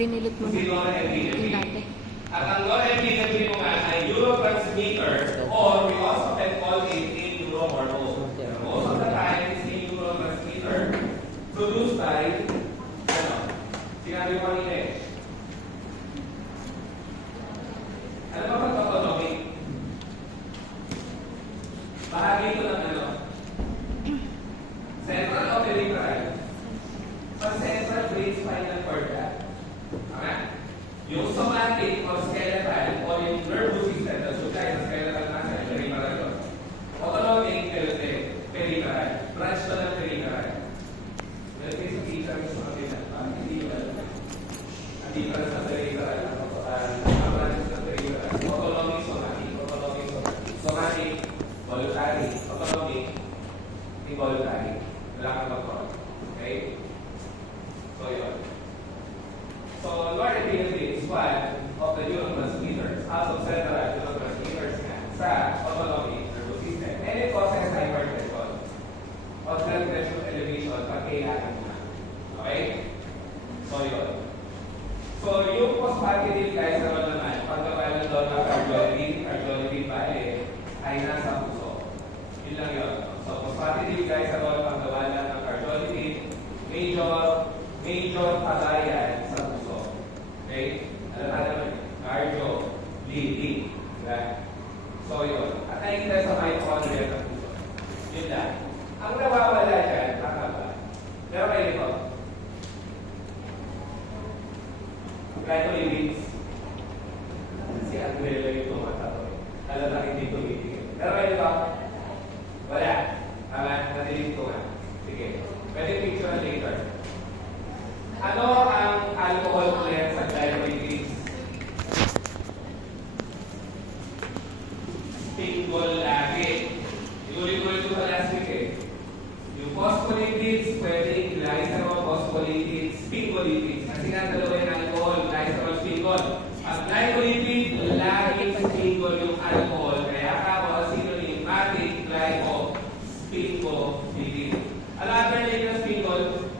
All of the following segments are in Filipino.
Binilot mo Hindi na non-NP-NP. yung dati. At ang non-NP-NP mo nga ay neurotransmitter or we also can call it a neurohormone. Most of the time, it's a neurotransmitter produced by, sinabi ko kanina eh. Ano ba pag-autonomic? Bahagi ito ng central o peripheral? Sa central brain spinal cord ka. Okay? Yung somatic or skeletal o yung nervous system na supply sa skeletal muscle, peripheral yun. Autonomic, peripheral. Branch to ng peripheral. Pero kasi sa teacher yung sa kapila, hindi yun alam. Ang difference sa peripheral, ang branches ng peripheral. Autonomic, somatic. Autonomic, somatic. Somatic, voluntary. Autonomic, involuntary. Wala kang control. Okay? So, yun. So, norepinephrine is one of the neurotransmitters, also central neurotransmitters sa autonomic nervous system. And it causes hypertension or blood pressure elevation pag kailangan mo na. Okay? So, yun. So, yung postpatidil guys naman, pagkabalan doon ng cardiolipin ay nasa puso. Yun lang yun. So, postpatidil guys naman, pagkabalan ng cardiolipin, major pagayan sa puso. Okay? Alam naman, cardio, bleeding. Diba? So, yun. At nakikita sa mitochondria ng puso. Yun lang. Ang nawawala dyan, tama ba? Pero kayo nito, glycolipids. Si Andrelo yung tumatato. Alam na hindi tumitigil. Pero kayo nito, wala. Tama? Natilig ko nga. Sige. Pwede picture later. Ano ang alcohol blend sa glycolipids? Sphingol lagi. Inulit-ulit ko sa last week eh. Yung phospholipids, pwedeng glycerol, phospholipids, sphingolipids. Kasi nga dalawa yung alcohol, glycerol, sphingol. Ang glycolipid, laging sphingol yung alcohol. Kaya ako ang synonym, matic, glyco, sphingolipid. Alam nyo yung sphingol?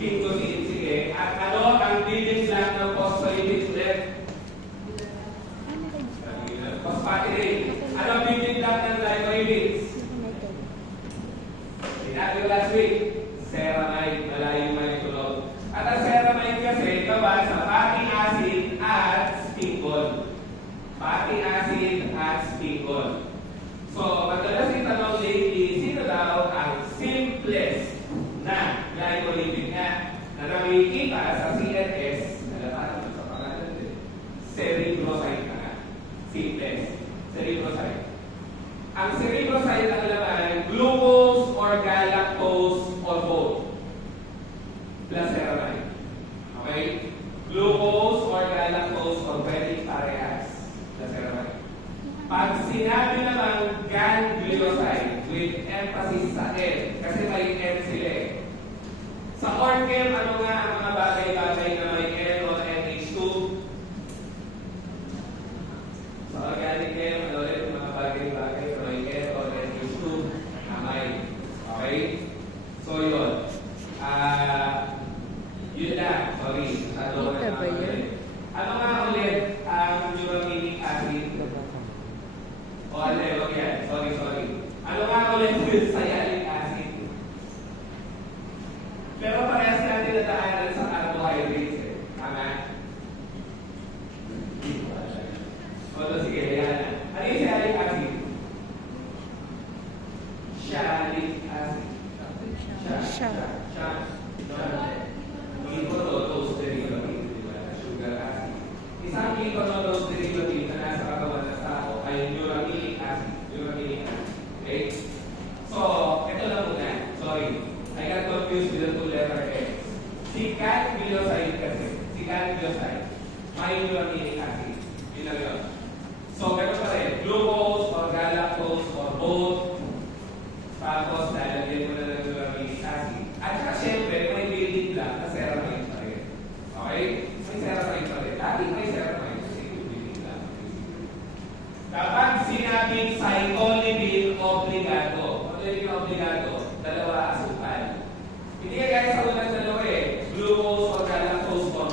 Sphingolipid, sige. At ano ang building block ng phospholipids ulit? Phosphatidate. Ano ang building block ng glycolipids? Sinabi ko last week, ceramide, malayong manitulog. At ang ceramide kasi gawa sa fatty acid at sphingol. Fatty acid at sphingol. So, madalas itanong lately, sino daw ang simplest na glycolipid na nakikita sa CNS, nalaman sa pangalan din, cerebroside na nga. Simplest. Cerebroside. Ang cerebroside ang laman, glucose or galactose or both. Plus ceramide. Okay? Glucose or galactose or pwedeng parehas. Plus ceramide. Pag sinabi naman ganglioside with emphasis sa N, kasi may N sila eh. Sa OrChem, ano nga ang mga bagay-bagay na may N o NH2? Sa organic chem, ano ulit yung mga bagay-bagay na may N o NH2 na may. Okay? So, yun. Yun lang. Sorry. Ano nga ulit ang uramic acid? O, wag yan. Sorry. Ano nga ulit yung sialic acid? Pero parehas natin nataanan sa carbohydrates eh. Tama? O, sige, yan. Ano yung sialic acid? Sialic acid. Glucose derivative, di ba? Sugar acid. Isang glucose derivative na nasa katawan ng tao ay uramic acid. Okay? So, ito lang muna. Sorry. I got confused with the two-letter X. Si ganglioside kasi. Si ganglioside. May uramic acid. Yun lang yun. So, ganun pa rin. Glucose or galactose or both. Tapos, lalagyan mo na ng uramic acid. At saka, syempre, may building block na ceramide pa rin. Okay? May ceramide pa rin. Dati may ceramide kasi yung building block. Kapag sinabing cytolipid obligato, ano yung obligato? Dalawa asukal. Hindi ka gaya sa unang dalawa eh. Glucose or galactose or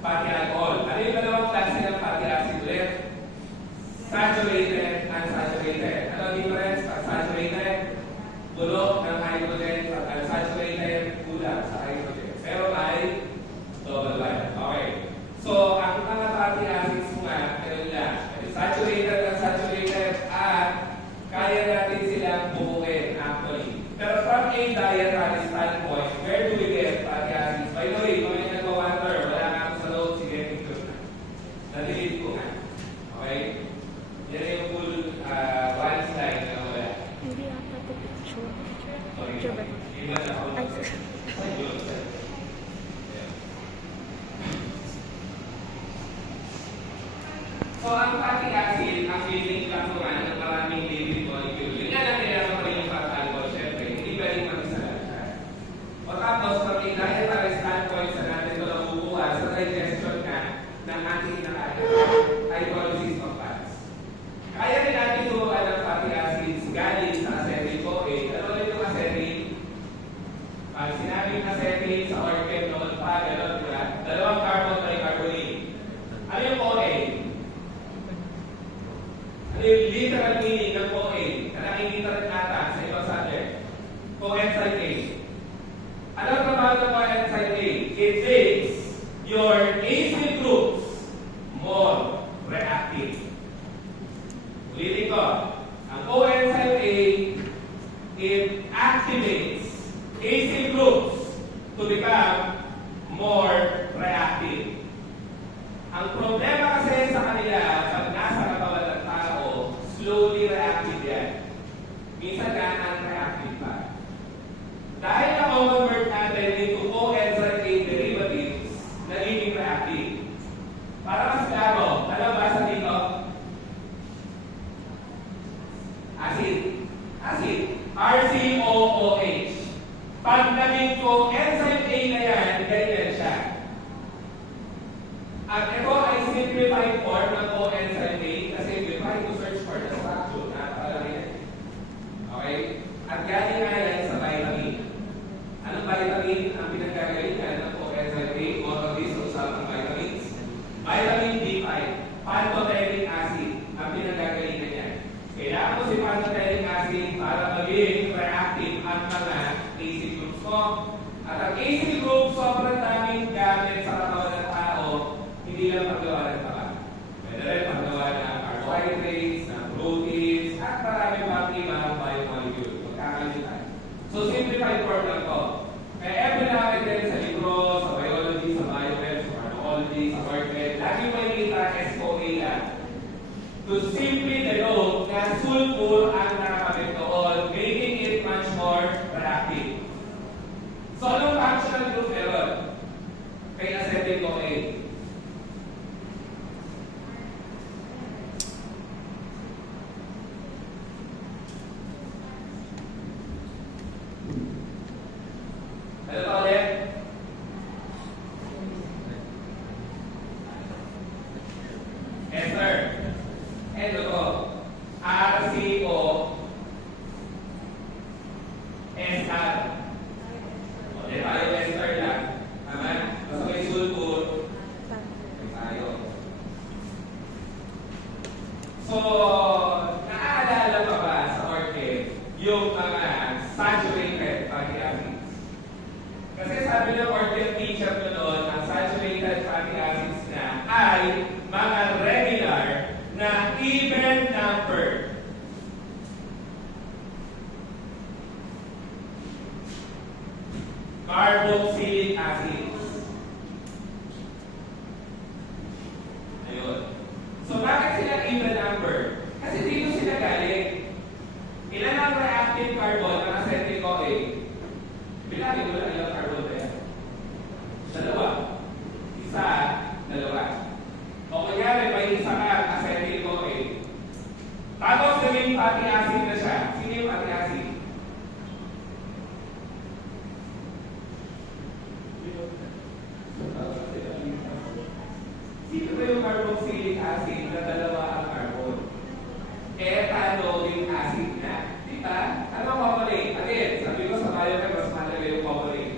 fatty alcohol. Ano yung dalawang klase ng fatty acid ulit? Saturated, unsaturated. Ano ang difference? Saturated, bulok ng hydrogen. Unsaturated, kulang sa hydrogen. Pero may double bond. Okay. So, ang mga fatty acids nga, ganun lang. Saturated, unsaturated, at kaya natin silang bukuin actually. Pero from a dietary standpoint, where do we get fatty acids? By the way, kung may nag-wonder, wala nga ako sa load, sige, picture na. Na-delete ko nga. Okay? Yan yung full one slide na wala. Hindi ata ito picture. Sorry. Picture ba? Iba na ako. So, ang fatty acid, ang building block naman ng maraming lipid molecule. Yun nga lang kailangan pa rin yung fat alcohol. Siyempre, hindi pwedeng mag-isa lang siya. O tapos, from a dietary standpoint, sa natin ito nakukuha sa digestion na ng ating nakain, hydrolysis of fats. Kaya rin natin turuan ng fatty acids galing sa acetyl-CoA. Ano ulit yung acetyl? Pag sinabing acetyl sa organ noon pa, gano'n, diba? Dalawang carbon tricarbonate. Ano yung CoA? Ano yung literal meaning ng CoA na nakikita rin ata sa ibang subject? Coenzyme A. Ano ang trabaho ng coenzyme A? It makes your acyl groups more reactive. Ulitin ko. Ang coenzyme A, it activates acyl groups to become more reactive. Ang problema kasi sa kanila, pag nasa katawan ng tao, slowly reactive yan. Minsan nga, unreactive pa. Dahil na-convert natin into coenzyme A derivatives, nagiging reactive. Para mas klaro, alam ba sa dito? Acid. Acid. RCOOH. Pag naging coenzyme A na yan, ganyan siya. At ito ay simplified form ng coenzyme A kasi we're trying to search for the structure na palagay natin. Okay? At galing nga yan sa vitamin. Anong vitamin ang pinagkagalingan ng coenzyme A? All of these usapang vitamins. Vitamin B5, pantothenic acid ang pinagkagalingan yan. Kailangan ko si pantothenic acid para maging reactive ang mga acyl groups ko. At ang acyl groups sobrang daming gamit sa katawan ng tao. Hindi lang paggawa ng taba. Pwede rin paggawa ng carbohydrates, ng proteins, at marami pang ibang biomolecule. Magkakalitan. So, simplified form lang to. Kaya every now and then sa libro, sa biology, sa BioChem, sa pharmacology, sa workmed, lagi may kita SOA lang. To simply denote na sulfur ang nakakabit doon, making it much more reactive. So, anong functional group meron? Kay acetyl-CoA. Ano pa ulit? Ester. Ito to. RCO SR. O, di tayo ester lang. Tama? Basta may sulfur. Tayo. So, naaalala pa ba sa orchid yung mga saturated fatty acids? Kasi sabi ng orchid teacher ko noon, ang saturated fatty acids na ay mga regular na even number. Carboxylic acids. Ayun. So bakit sila even number? Kasi dito sila galing. Ilan ang reactive carbon ng acetyl-CoA? Bilangin mo lang ilang carbon ba yan? Dalawa. Isa, dalawa. O kunyari, may isa kang acetyl-CoA. Tapos naging fatty acid na siya. Sino yung fatty acid? Sino ba yung carboxylic acid na dalawa ang carbon? Ethanolic acid na. Diba? Ano ang covalent? Again, sabi ko sa BioChem, mas mahalaga yung covalent.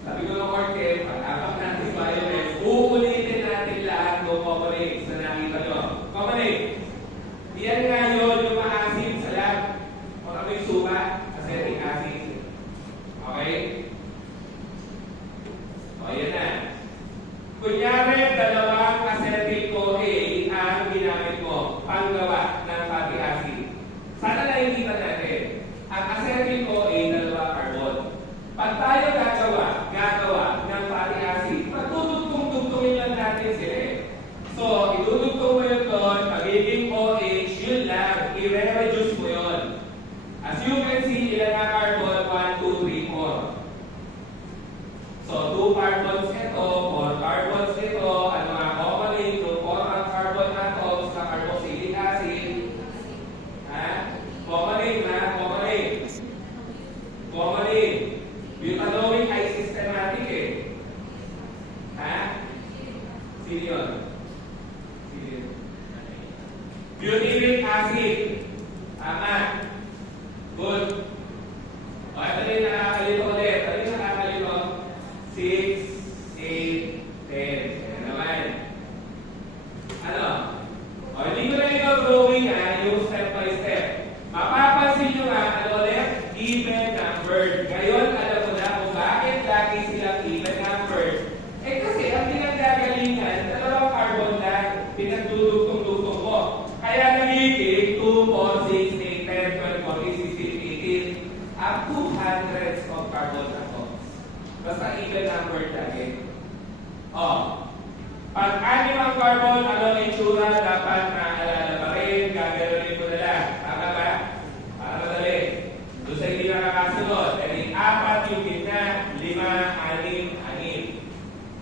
Sabi ko ng orchid, pag-apak natin BioChem, uulit So, idudugtong mo yun doon, magiging OH, yun lang, i-reduce mo yun. As you can see, ilan na carbon? 1, 2, 3, 4. So, 2 carbons ito, 4 carbons ito, ano mga common link, yung 4 carbon atoms na carboxylic acid. Ha? Common link na, common link. Common link. Butanoic ay systematic eh. Ha? Sino yun? Butyric acid. Tama. Good. O, ito rin nakakalito ulit. Ito rin nakakalito. 6, 8, 10. Ayan naman. Ano? O, hindi ko na ito drawing yung step by step. Mapapansin nyo ano ulit? Even numbered. Ngayon, alam mo na kung bakit lagi silang even numbered. Eh kasi, ang pinagdagalingan, dalawang carbon lang, pinagdudugtong-dugtong mo. Kaya nagiging 2, 4, 6, 8, 10, 12, 14, 16, 18, up to hundreds of carbon atoms. Basta even numbered lagi. O, pag-anim ang carbon, ano ang itsura, dapat naaalala pa rin, gagawin ko na lang. Tama ba? Para madali. Doon sa hindi nakakasunod, dahil 4 yung gitna, 5, 6, 6.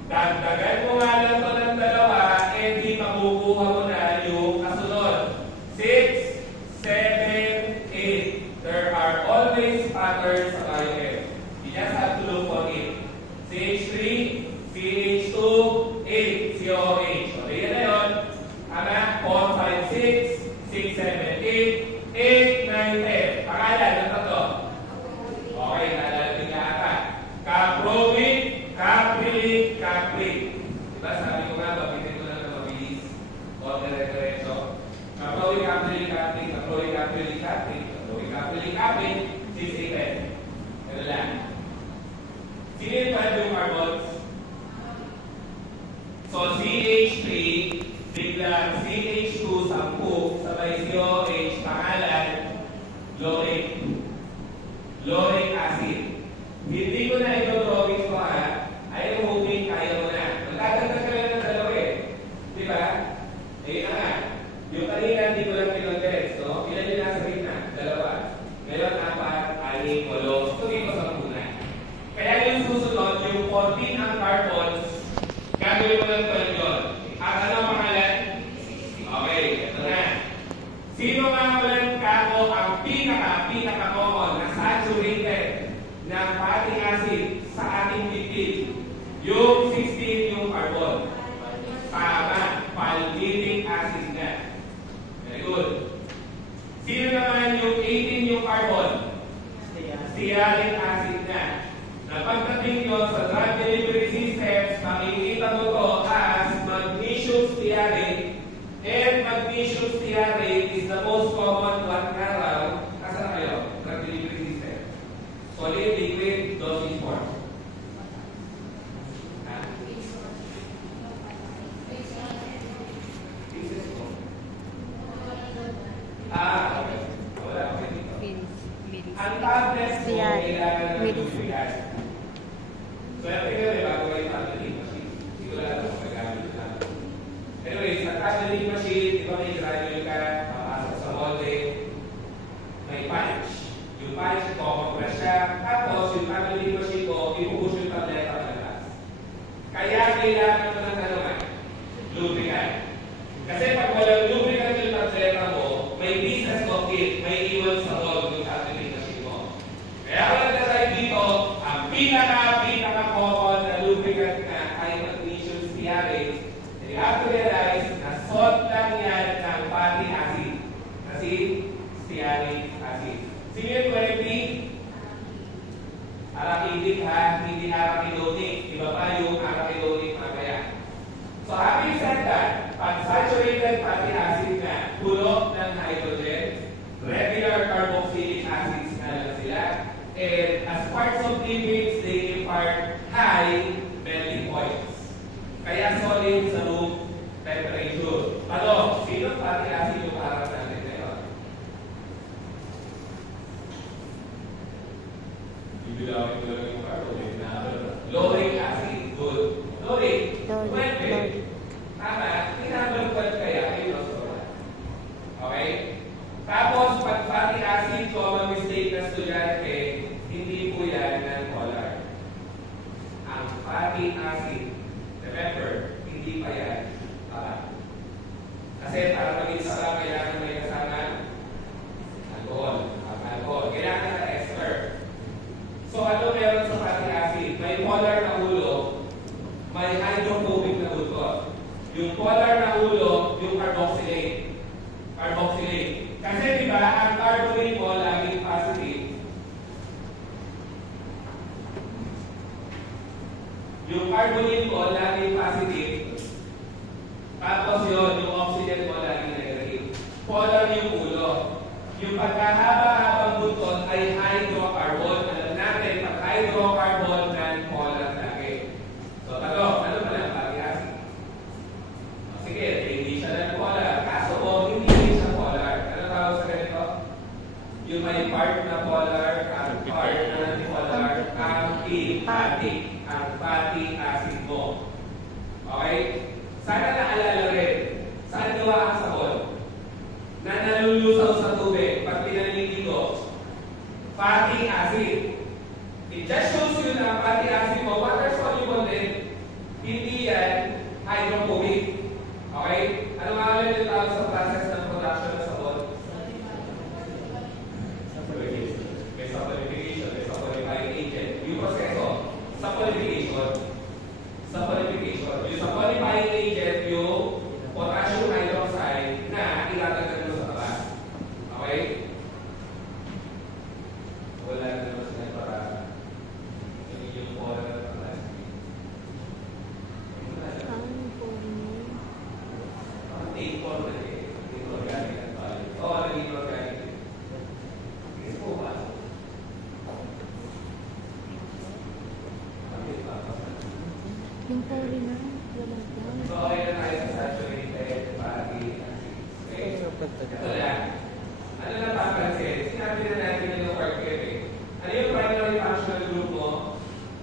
Dagdagan mo nga lang ito ng dalawa, di makukuha mo na yung kasunod. 6, 7, 8. There are always patterns sa BioChem. You just have to look for it. CH3, CH2, 8, COH. So, yan na yun. Tama? 4, 5, 6, 6, 7, 8, 8, 9, 10. Pangalan, ano to? Okay, nalalapin ka ata. Caproic, caprilic, capri. Diba, sabi ko nga, babitin ko lang na mabilis. O, dire-diretso. Caproic, caprilic, capri, caproic, caprilic, capri, caproic, caprilic, capri, 6, 8, 10. Ganun lang. Sino yung yung carbons? So, CH3, biglang CH2, 10, sabay COH, pangalan, lauric. Lauric acid. Hindi ko na ito drawing ko ha. Ay, hoping kaya mo na. Magdadagdag ka lang ng dalawa eh. Di ba? Ayun na nga. Yung kanina, hindi ko lang pinag-text, no? Ilan yung nasa gitna? Dalawa. Ngayon, 4, 6, 8. Ito dito sa muna. Kaya yung susunod, yung 14 ang carbons, gagawin mo lang 12 yun. At ano ang pangalan? Okay, ito na. Sino nga walang kako ang pinaka-common na saturated ng fatty acid sa ating lipid? Yung 16 yung carbon. Tama, palmitic acid na. Very good. Sino naman yung 18 yung carbon? Stearic acid na. Napagdating nyo sa drug delivery systems, makikita mo to as magnesium stearate. And magnesium stearate is the most common one around. Kasama kayo? Drug delivery system. Solid, liquid, dosage form. Okay. Wala ko dito. Ang tablets mo, kailangan ng lubricant. So, ito yun, bago kayo tablets machine. Hindi ko lang kung magagamit lang. Anyways, ang tablets machine, di ba may granule ka, papasok sa molde, may punch. Yung punch, compress siya. Tapos, yung tablets machine ko, ipupush yung tableta palabas. Kaya kailangan mo ng tanungan, lubricant. Kasi pag walang lubricant yung tableta mo, may pieces of it, may iwan sa log yung tablets machine mo. Kaya ako nagsasabi dito, ang pinaka-common na lubricant na ay magnesium stearate. And you have to realize na salt lang yan ng fatty acid. Kasi stearic acid. Sino yung 20? Arachidic ha, hindi arachidonic. Iba pa yung arachidonic mamaya. So having said that, pag saturated fatty acid na, puno ng hydrogen, regular carboxylic acids na lang sila, and as parts of lipids, they impart high melting points. Kaya solid sa room temperature. Ano? Sino fatty acid yung harap natin ngayon? Bibigawin ko lang yung carbon. Lauric acid. Good. Lauric. Pwede. Tama. Tinama Yung polar na ulo, yung carboxylate. Carboxylate. Kasi di ba, ang carbonate mo laging positive. Yung carbonate mo laging positive. Tapos yun, yung oxygen mo laging negative. Polar yung ulo. Yung pagkahaba-habang buntot ay hydrocarbon. Alam natin, pag hydrocarbon, non-polar lagi. So, ano pala ang fatty acid? Sige, hindi siya non-polar. Kaso hindi siya polar. Ano tawag sa ganito? Yung may part na polar, ang part na non-polar, ang fatty acid mo. Okay? Sana naalala rin, saan gawa ang sabon? Na nalulusaw sa tubig pag pinaliligo. Fatty acid. It just shows you na fatty acid mo, water soluble din. Hindi yan hydrophobic. Okay? Ano nga ulit yung tawag sa process ng production ng sabon? May saponification, may saponifying agent. Yung proseso, saponification. Yung saponifying agent, yung potassium hydroxide na ilalagay mo sa tabas. Okay? Wala na naman sila para yung polar na tabas. Take for na eh. Take organic at bali. Oo, naging organic. Kasi po ba? Yung pori na, wala daw. So, okay na tayo sa saturated fatty acid. Okay? Ito lang. Ano na papansin? Sinabi na natin yung work eh. Ano yung primary functional group mo?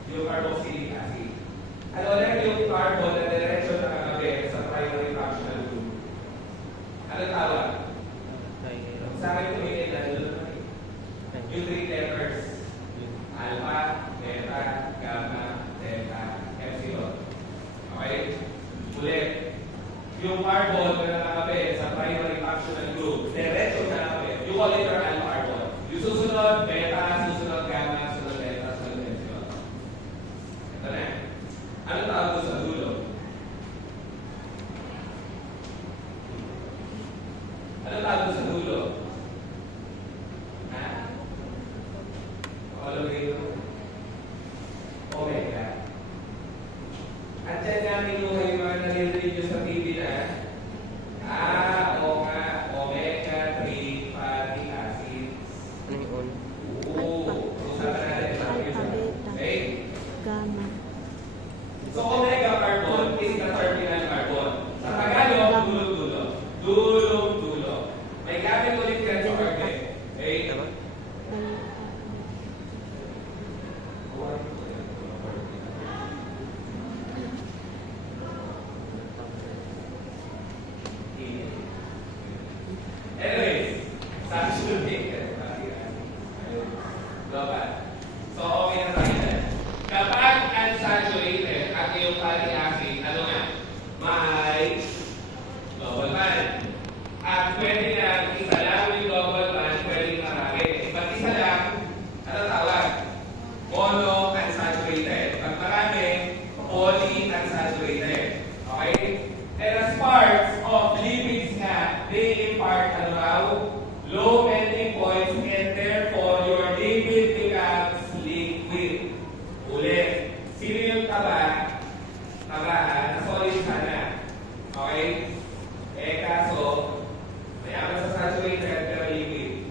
Yung carboxylic acid. Ano ulit yung carbon na diretso na kagabi sa primary functional group? Ano tawag? Sa akin tumitin na yung 3 letters. Alpha, beta, gamma, delta, epsilon. Okay? Ulit. Yung carbon na nakakape sa primary functional group, diretso na nakape. Yung polymer alpha carbon. Yung susunod, beta, susunod gamma, susunod delta, susunod epsilon. Ito na. Ano tawag sa dulo? Ano tawag sa dulo? Ha? Omega. At dyan namin yung mga nalilinig nyo sa TV na, oo nga, omega-3 fatty acids. Oo. Usapan natin sa okay? Gamma. So, omega carbon is the terminal carbon. Sa Tagalog, dulong-dulo. Dulong-dulo. May gamit ulit yan sa organ. Okay? Anyways, saturated fatty acid. Diba? So, okay na tayo na. Kapag unsaturated at yung fatty acid, ano nga? May double bond. At pwede lang, isa lang yung double bond, pwede marami. Ba't isa lang? Ano tawag? Mono-unsaturated. Pag marami, poly-unsaturated. Okay? And as parts of lipids nga, they impart ano raw? Low melting points and therefore your lipid becomes liquid. Ulit. Sino yung taba? Tabahan. Solid sana. Okay? Kaso, mayaman sa saturated pero liquid.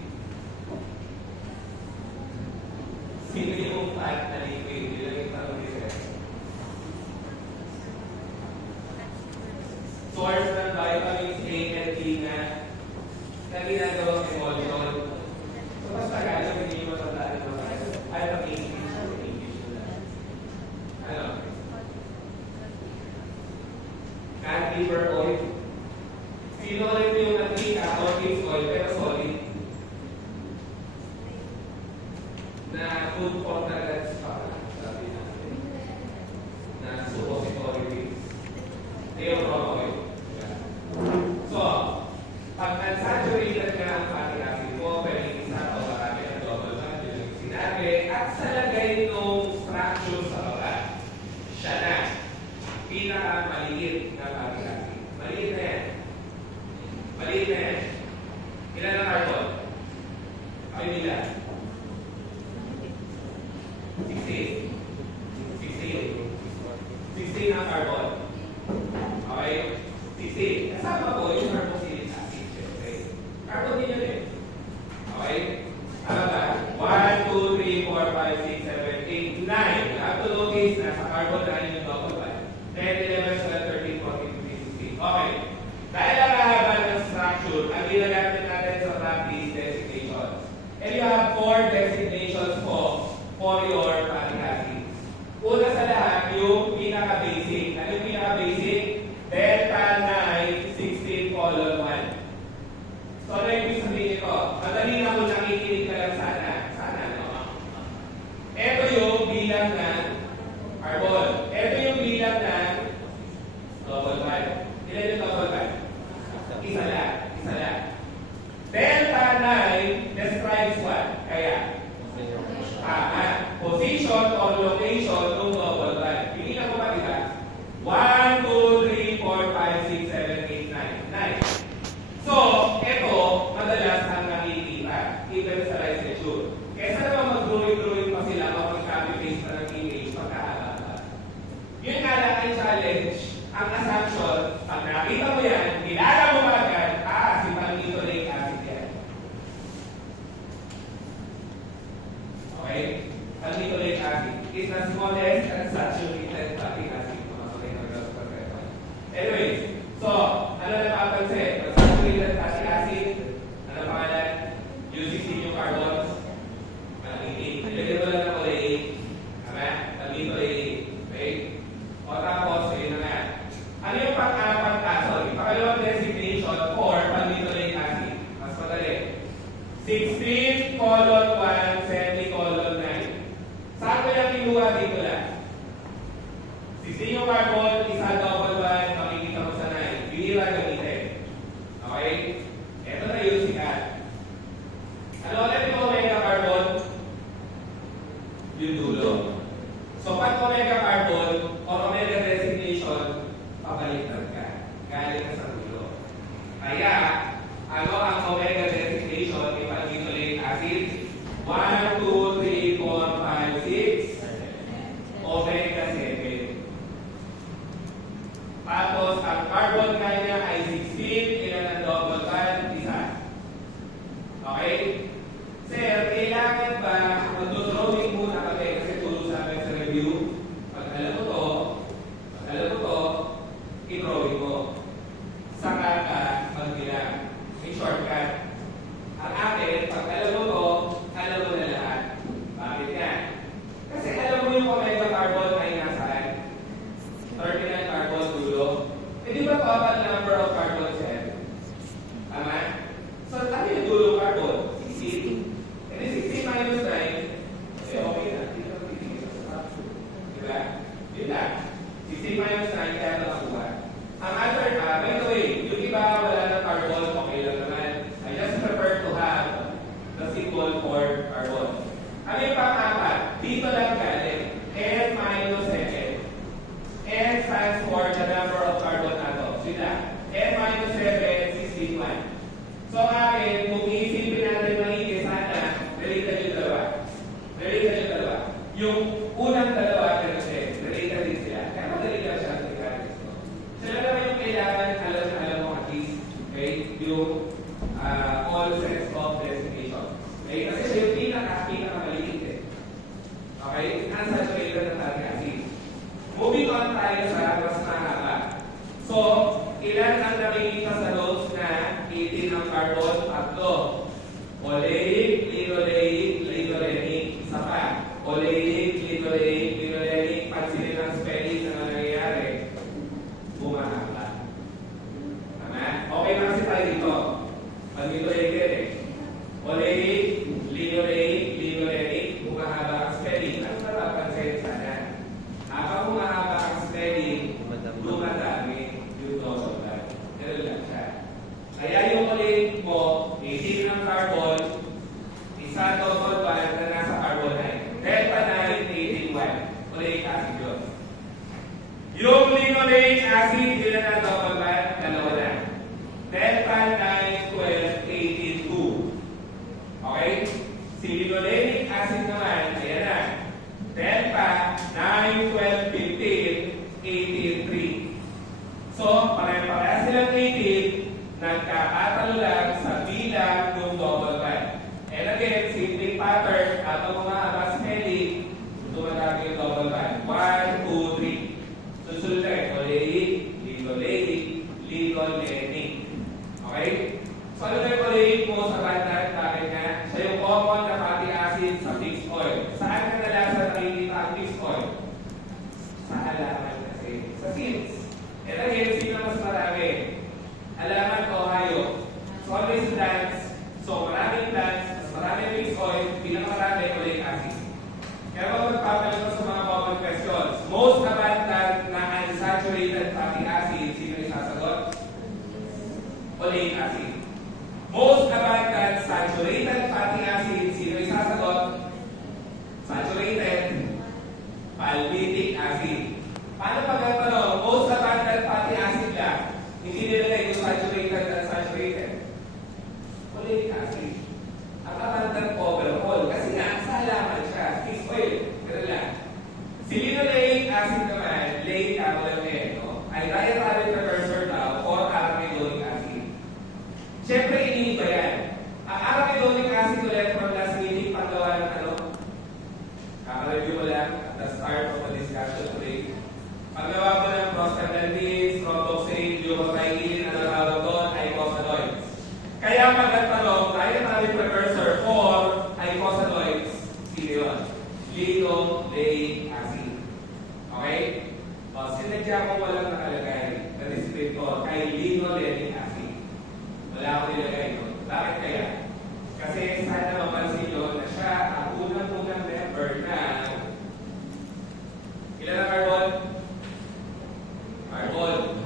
Sino yung fat na liquid? Yun yung tanong nila. Source ng vitamins A and D na ginagawang emulsion. So, mas Tagalog, hindi mo matandaan yung mga ay, pag-English na. Ano? Canned liver oil. Sino ulit yung nagkita or fish oil pero solid? Na food contact sabi natin. Na suppository things. Theoron oil. So, pag unsaturated ka ang fatty acid mo, pwede isa o marami ang double bond, yun yung sinabi, at sa lagay ng structure sa baba, siya na, pinakamaliit na fatty acid. Okay. Dahil ang haba ng structure, ang ginagamit natin sa practice designations. And you have 4 designations for your fatty acids. Una sa lahat, yung pinaka-basic. Ano yung pinaka-basic? Delta 9, 16, colon 1. So, ano yung ibig sabihin ito? Madali na kung nakikinig ka lang sana. Sana, no? Ito yung bilang ng carbon. Ito yung bilang ng double bond. Ilan yung double bond? Isa lang. Isa lang. Delta 9 describes what? Kaya? Position or location ng double bond. Pilihan mo ba diba? 1, 2, 3, 4, 5, 6, 7, 8, 9. 9. So, ito, madalas ang nakikita. Even sa licensure. Kesa naman mag-drawing-drawing pa sila kapag copy-paste pa ng image pagkahaba. Yun nga lang ang challenge. Ang assumption, pag nakita mo yan, kilala mo ba agad, si palmitoleic acid yan. Okay? Palmitoleic acid is the smallest unsaturated fatty acid. Anyways, so, ano na papansin? Unsaturated fatty acid, ano pangalan? UCC yung carbons. Ilagay mo lang ng oleic. Tama? Palmitoleic. Okay? O tapos, yun na nga. Ano yung pangalawang designation for palmitoleic acid? Mas madali. 16, colon 1, semicolon 9. Saan ko yung kinuha dito lang? 16 yung carbon, isa double bond, makikita mo sa 9. Bihira gamitin. Okay? Ito na yung sikat. Ano ulit yung omega carbon? Yung dulo. So, pag omega carbon or omega designation, papalitan ka. Galing ka sa dulo. Kaya, ano ang omega designation ni palmitoleic acid? 1, 2, 3, 4, 5, 6, omega 7. Tapos, ang carbon kanya ay 16, ilan ang double bond? Isa. Okay? Sir, kailangan ba mag-drawing muna kami kasi tulong sa amin sa review? Pag alam mo to, i-drawing mo. Saka ka magbilang. May shortcut. Ang akin, pag alam mo to, alam mo na lahat. Bakit nga? Kasi alam mo yung omega carbon ay nasaan? Terminal carbon dulo. Eh di ba total number of carbons yan? Tama? So, ano yung dulo carbon? 16. And then 16 minus 9, okay na. Diba? Yun lang. 16 minus 9, kaya ito nakuha. Ang other, by the way, yung iba wala ng carbon, okay lang naman. I just prefer to have the symbol for carbon. Ano yung pang-apat? Dito lang galing. N minus 7. N stands for the number of carbon atoms. Yun na. N minus 7, 16, 1. So, akin, kung iisipin natin maigi, sana, related yung dalawa. Related yung dalawa. Yung unang dalawa, related din sila. Kaya madali lang siya ang tingnan. Sila naman yung kailangan, alam mo at least, okay, yung all sets of designation. Okay, kasi siya yung pinaka-maliit eh. Okay, unsaturated na fatty acid. Moving on tayo sa mas mahaba. So, ilan ang nakikita sa notes na 18 ang carbon? 3. Oleic, linoleic, linolenic. Isa pa. Oleic, linoleic, linolenic. Pansinin ang spelling na nangyayari. Bumahaba. Tama? Okay na kasi tayo dito. Pag-linoleic yan eh. Oleic, linoleic, linolenic. Bumahaba ang spelling. Ano napapansin sana? Habang bumahaba ang spelling, dumadami yung double bond. Ganun lang siya. Kaya yung oleic mo, 18 ng carbon, isa double bond na nasa carbon 9. Delta 9, 18, 1. Oleic acid yun. Yung linoleic acid, ilan ang double bond? Dalawa na. Delta 9, 12, 18, 2. Okay? Si linoleic acid naman, ayan na. Delta 9, 12, 15, 18, 3. So, pare-pareha silang 18, nagkakatalo lang sa bilang ng double bond. And again, simple pattern, habang umahaba spelling, dumadami yung double bond. 1, 2, 3. Susunod na, oleic, linoleic, Hindi nilagay yung saturated at saturated. Oleic acid. Ang abundant overall. Kasi nga, sa halaman siya. Fish oil. Ganun lang. Si linoleic acid naman, leic walang no? Ay dietary precursor daw or arachidonic acid. Siyempre, iniiba yan. Ang arachidonic acid ulit from last meeting, paggawa ng ano? Kaka-review mo lang at the start of the discussion today. Paggawa mo ng prostaglandins, thromboxane, glucotriene, ano tawag doon, icosanoids. Kaya magtatanong, dietary precursor for icosanoids, sino yun? Linoleic acid. Okay? O, sinadya ko walang nakalagay na descriptor kay linoleic acid. Wala akong nilagay doon. Bakit kaya? Kasi sana mapansin nyo na siya ang unang-unang member na ilan ang carbon? Carbon.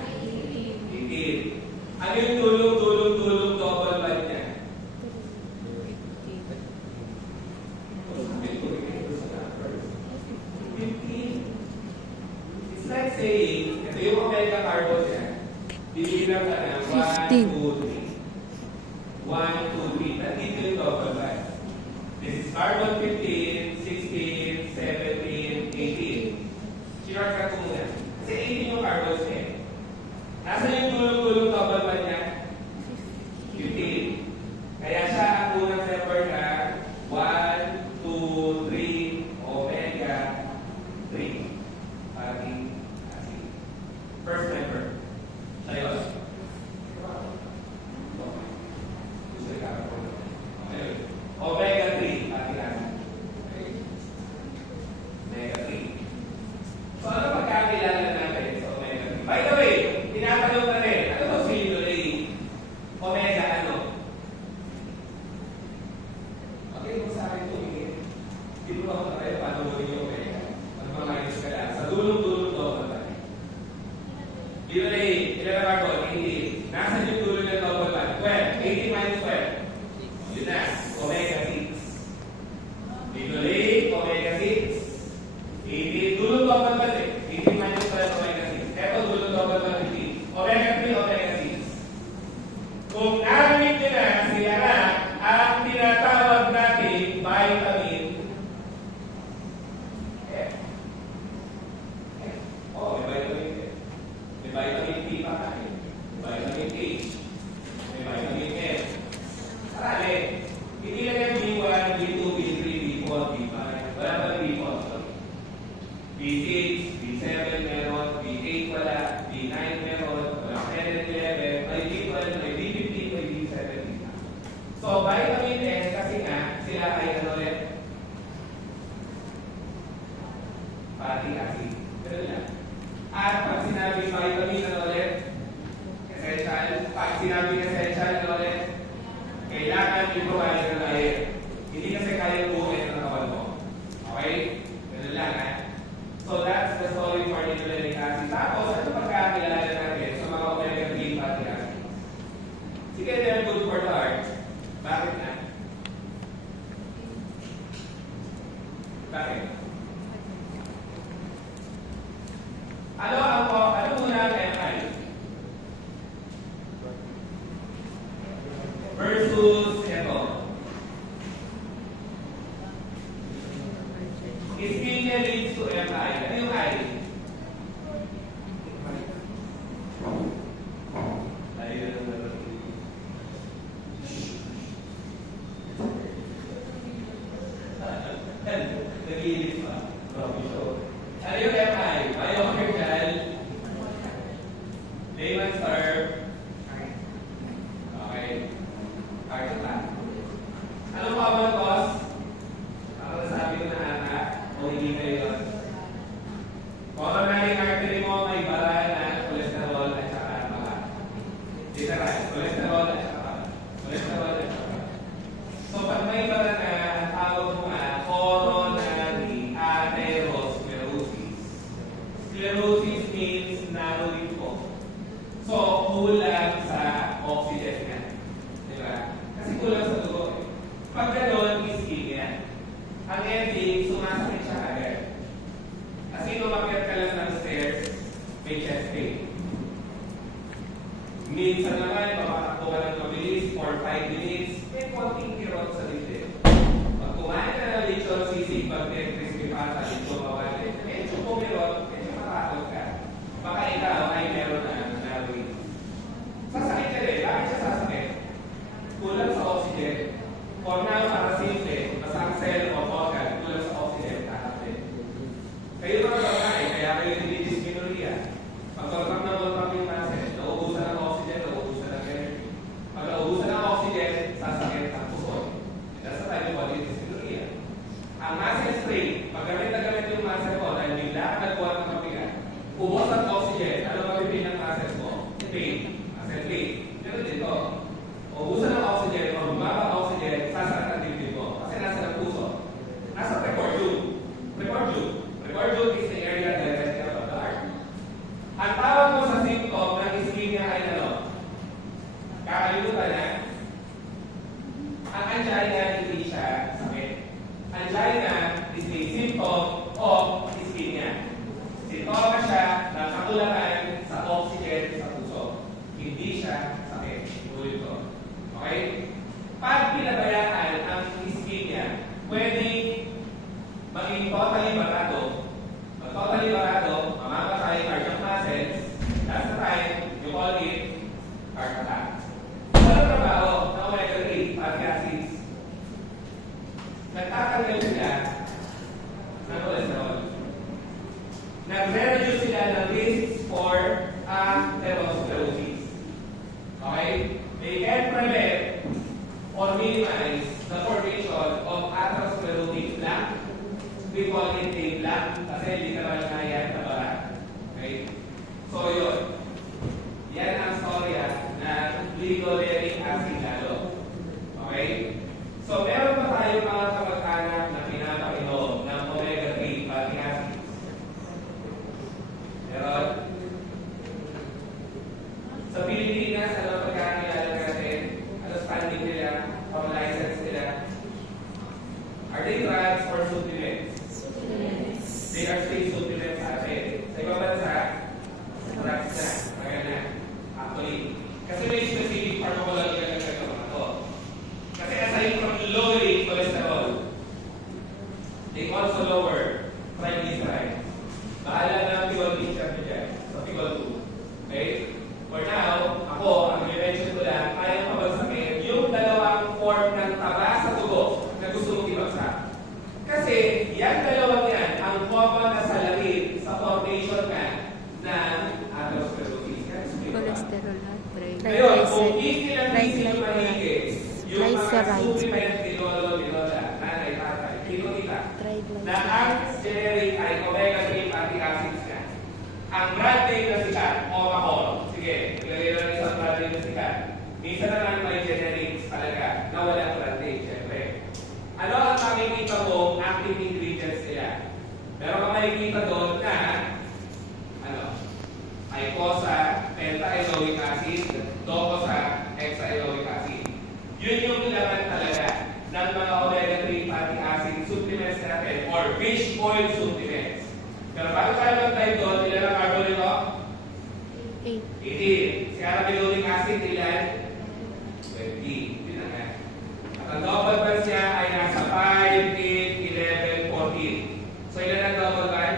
18. Ano yung tulong double bond niya? 15. It's like saying, ito yung omega carbon niya. Bibilang ka ng 1, 2, 3. 1, 2, 3. Nandito yung double bond. This is carbon 15, 16, 17, 18. Shortcut ko muna. Kasi 18 yung carbons niya. Nasaan yung tulong double bond niya? 15. Kaya siya ang unang member na 1, 2, 3, omega 3. Fatty acid. First member. Siya yun. Omega 3, fatty acid. Omega 3. So ano pagkakilala natin sa omega 3? By the way, tinatanong na rin, ano ba si linoleic? Omega ano? Okay, kung sa akin ito, hindi mo ako na kayo paano mo yung omega. Ano mga minus ka lang? Sa dulong-dulong to, matay. Linoleic, ilan ang carbon? 18. Nasaan yung dulo ng double bond? 12. 18 minus 12. Yun na, omega 6. Linoleic, omega 6. 18, dulong double bond eh. 18 minus 12, omega 6. Eto, dulong double bond 15. Omega 3, omega 6. Kung narinig nyo na sila na ang tinatawag natin vitamin F. Oh, may vitamin F. May vitamin P pa kayo. May vitamin H. May vitamin F. Arali, hindi lang yung B1, B2, B3, B4, B5. Wala pa ng B4. B6, B7 meron, B8 wala, B9 meron, wala 10 and 11, may B12, may B15, may B17. So, vitamin S kasi nga, sila ay ano ulit? Fatty acid. Pero lang. At pag sinabi vitamin ano ulit? Essential. Pag sinabi essential ano ulit? Kailangan i-provide ng diet. Hindi kasi kaya buuin ng kawan mo. Okay? Ganun lang ha. So that's the story for linoleic acid. Tapos, ano pagkakilala natin sa mga omega 3 fatty acids? Sige, they're good for the heart. Bakit na? Bakit? Ano muna ang MI? Versus ito. Ischemia leads to MI. Ano yung I? Nag-iilis pa. Ano yung MI? Biochemical, layman's term. Okay. Cardio pa. Ano common cause? Ako nasabi ko na ata, o hindi kayo yun. Coronary artery mo may bara na cholesterol at saka baka. Literal, cholesterol at saka baka. Cholesterol at saka baka. So pag may bara na, ang tawag mo nga, coronary atherosclerosis. Sclerosis means narrowing po. So, kulang sa oxygen nga. Diba? Kasi kulang sa dugo. Pag gano'n, ischemia. Ang ending, sumasakit siya agad. Kasi umakyat ka lang ng stairs, may chest pain. Minsan naman, papatakbo ka ng mabilis for 5 minutes, may konting kirot sa dibdib. Pag kumain ka ng lechon sisig, pag may crispy pata, lechon kawali, medyo pumirot, medyo matakot ka. Baka ikaw ay meron na narrowing. Sasakit ka rin. Bakit siya sasakit? Kulang sa oxygen. For now, para simple, basta ang cell o organ, kulang sa oxygen, kakapit. Kayo mga babae, kaya kayo dinidisminuria. Pag kontak ng kontak yung muscle, nauubusan ng oxygen, nauubusan ng energy. Pag nauubusan ng oxygen, sasakit ang puso. That's the type of body dysmenorrhea. Ang muscle strain, pag gamit na gamit yung muscle ko, dahil bigla ka nagbuhat ng mabigat, ubos ang oxygen, ano mapipin ng muscle mo? Pain. Muscle pain. Pero dito, ubusan ng oxygen o bumaba ang oxygen, sasakit ang dibdib mo. Kasi nasa ng puso. Nasa precordium. Precordium. Precordium is the area directly above the heart. Ang tawag mo sa symptom ng ischemia ay ano? Kakalimutan na. Ang angina hindi siya sakit. Angina is a symptom of ischemia. Sintoma siya ng kakulangan sa oxygen sa puso. Hindi siya sakit. Ulit ko. Okay? Pag pinabayaan ang ischemia, pwedeng maging totally barado. Pag totally barado, mamamatay cardiac muscles. That's the time you call it heart attack. Ano trabaho ng omega-3 fatty acids? Nagtatanggal sila ng cholesterol. Nagre-reduce sila ng risk for atherosclerosis. Okay? They can prevent or minimize the formation of atherosclerotic plaque. We call it a plaque kasi literal na yan na bara. Okay? So yun. Yan ang storya ng glycoleric acid lalo. Okay? So meron pa tayo mga kamag-anak na pinapainom ng omega-3 fatty acids. Meron? Sa Pilipinas, ano pagkakilala natin? Ano standing nila? Ang license nila? Are they drugs or supplements? Supplements. They are state supplements atin. Sa ibang bansa, drugs na. Kaya na. Actually. Kasi may specific pharmacology na nagkakaroon mga to. Kasi aside from lowering cholesterol, they also lower triglycerides. Bahala na ang Pigol teacher nyo dyan. Sa Pigol 2. Okay? For now, ako, ang i-mention ko lang, kayang pabagsakin yung dalawang form ng taba sa dugo na gusto mong ibagsak. Kasi, yan dalawang yan, ang common na salarin sa formation nga ng atherosclerosis. Cholesterol at Ngayon, kung hindi lang busy yung mahigit, yung mga Triglycerides. supplement ni Lolo, ni Lola, nanay, tatay, tito-tita, na ang generic ay omega-3 fatty acids ka. Ang brand name na sikat, Omacol. Sige, ilagay lang isang brand name na sikat. Minsan naman may generics talaga na walang brand name, syempre. Ano ang makikita mo active ingredients nila? Meron ka makikita doon na icosa, penta-aeroic acid, docosa, hexa-aeroic acid. Yun yung laman talaga ng mga omega-3 fatty acid supplements natin or fish oil supplements. Pero bago tayo mag-dive doon, ilan ang carbon nito? 18. Si arabidonic acid, ilan? 20. Yun na nga. At ang double bond niya ay nasa 5, 8, 11, 14. So ilan ang double bond?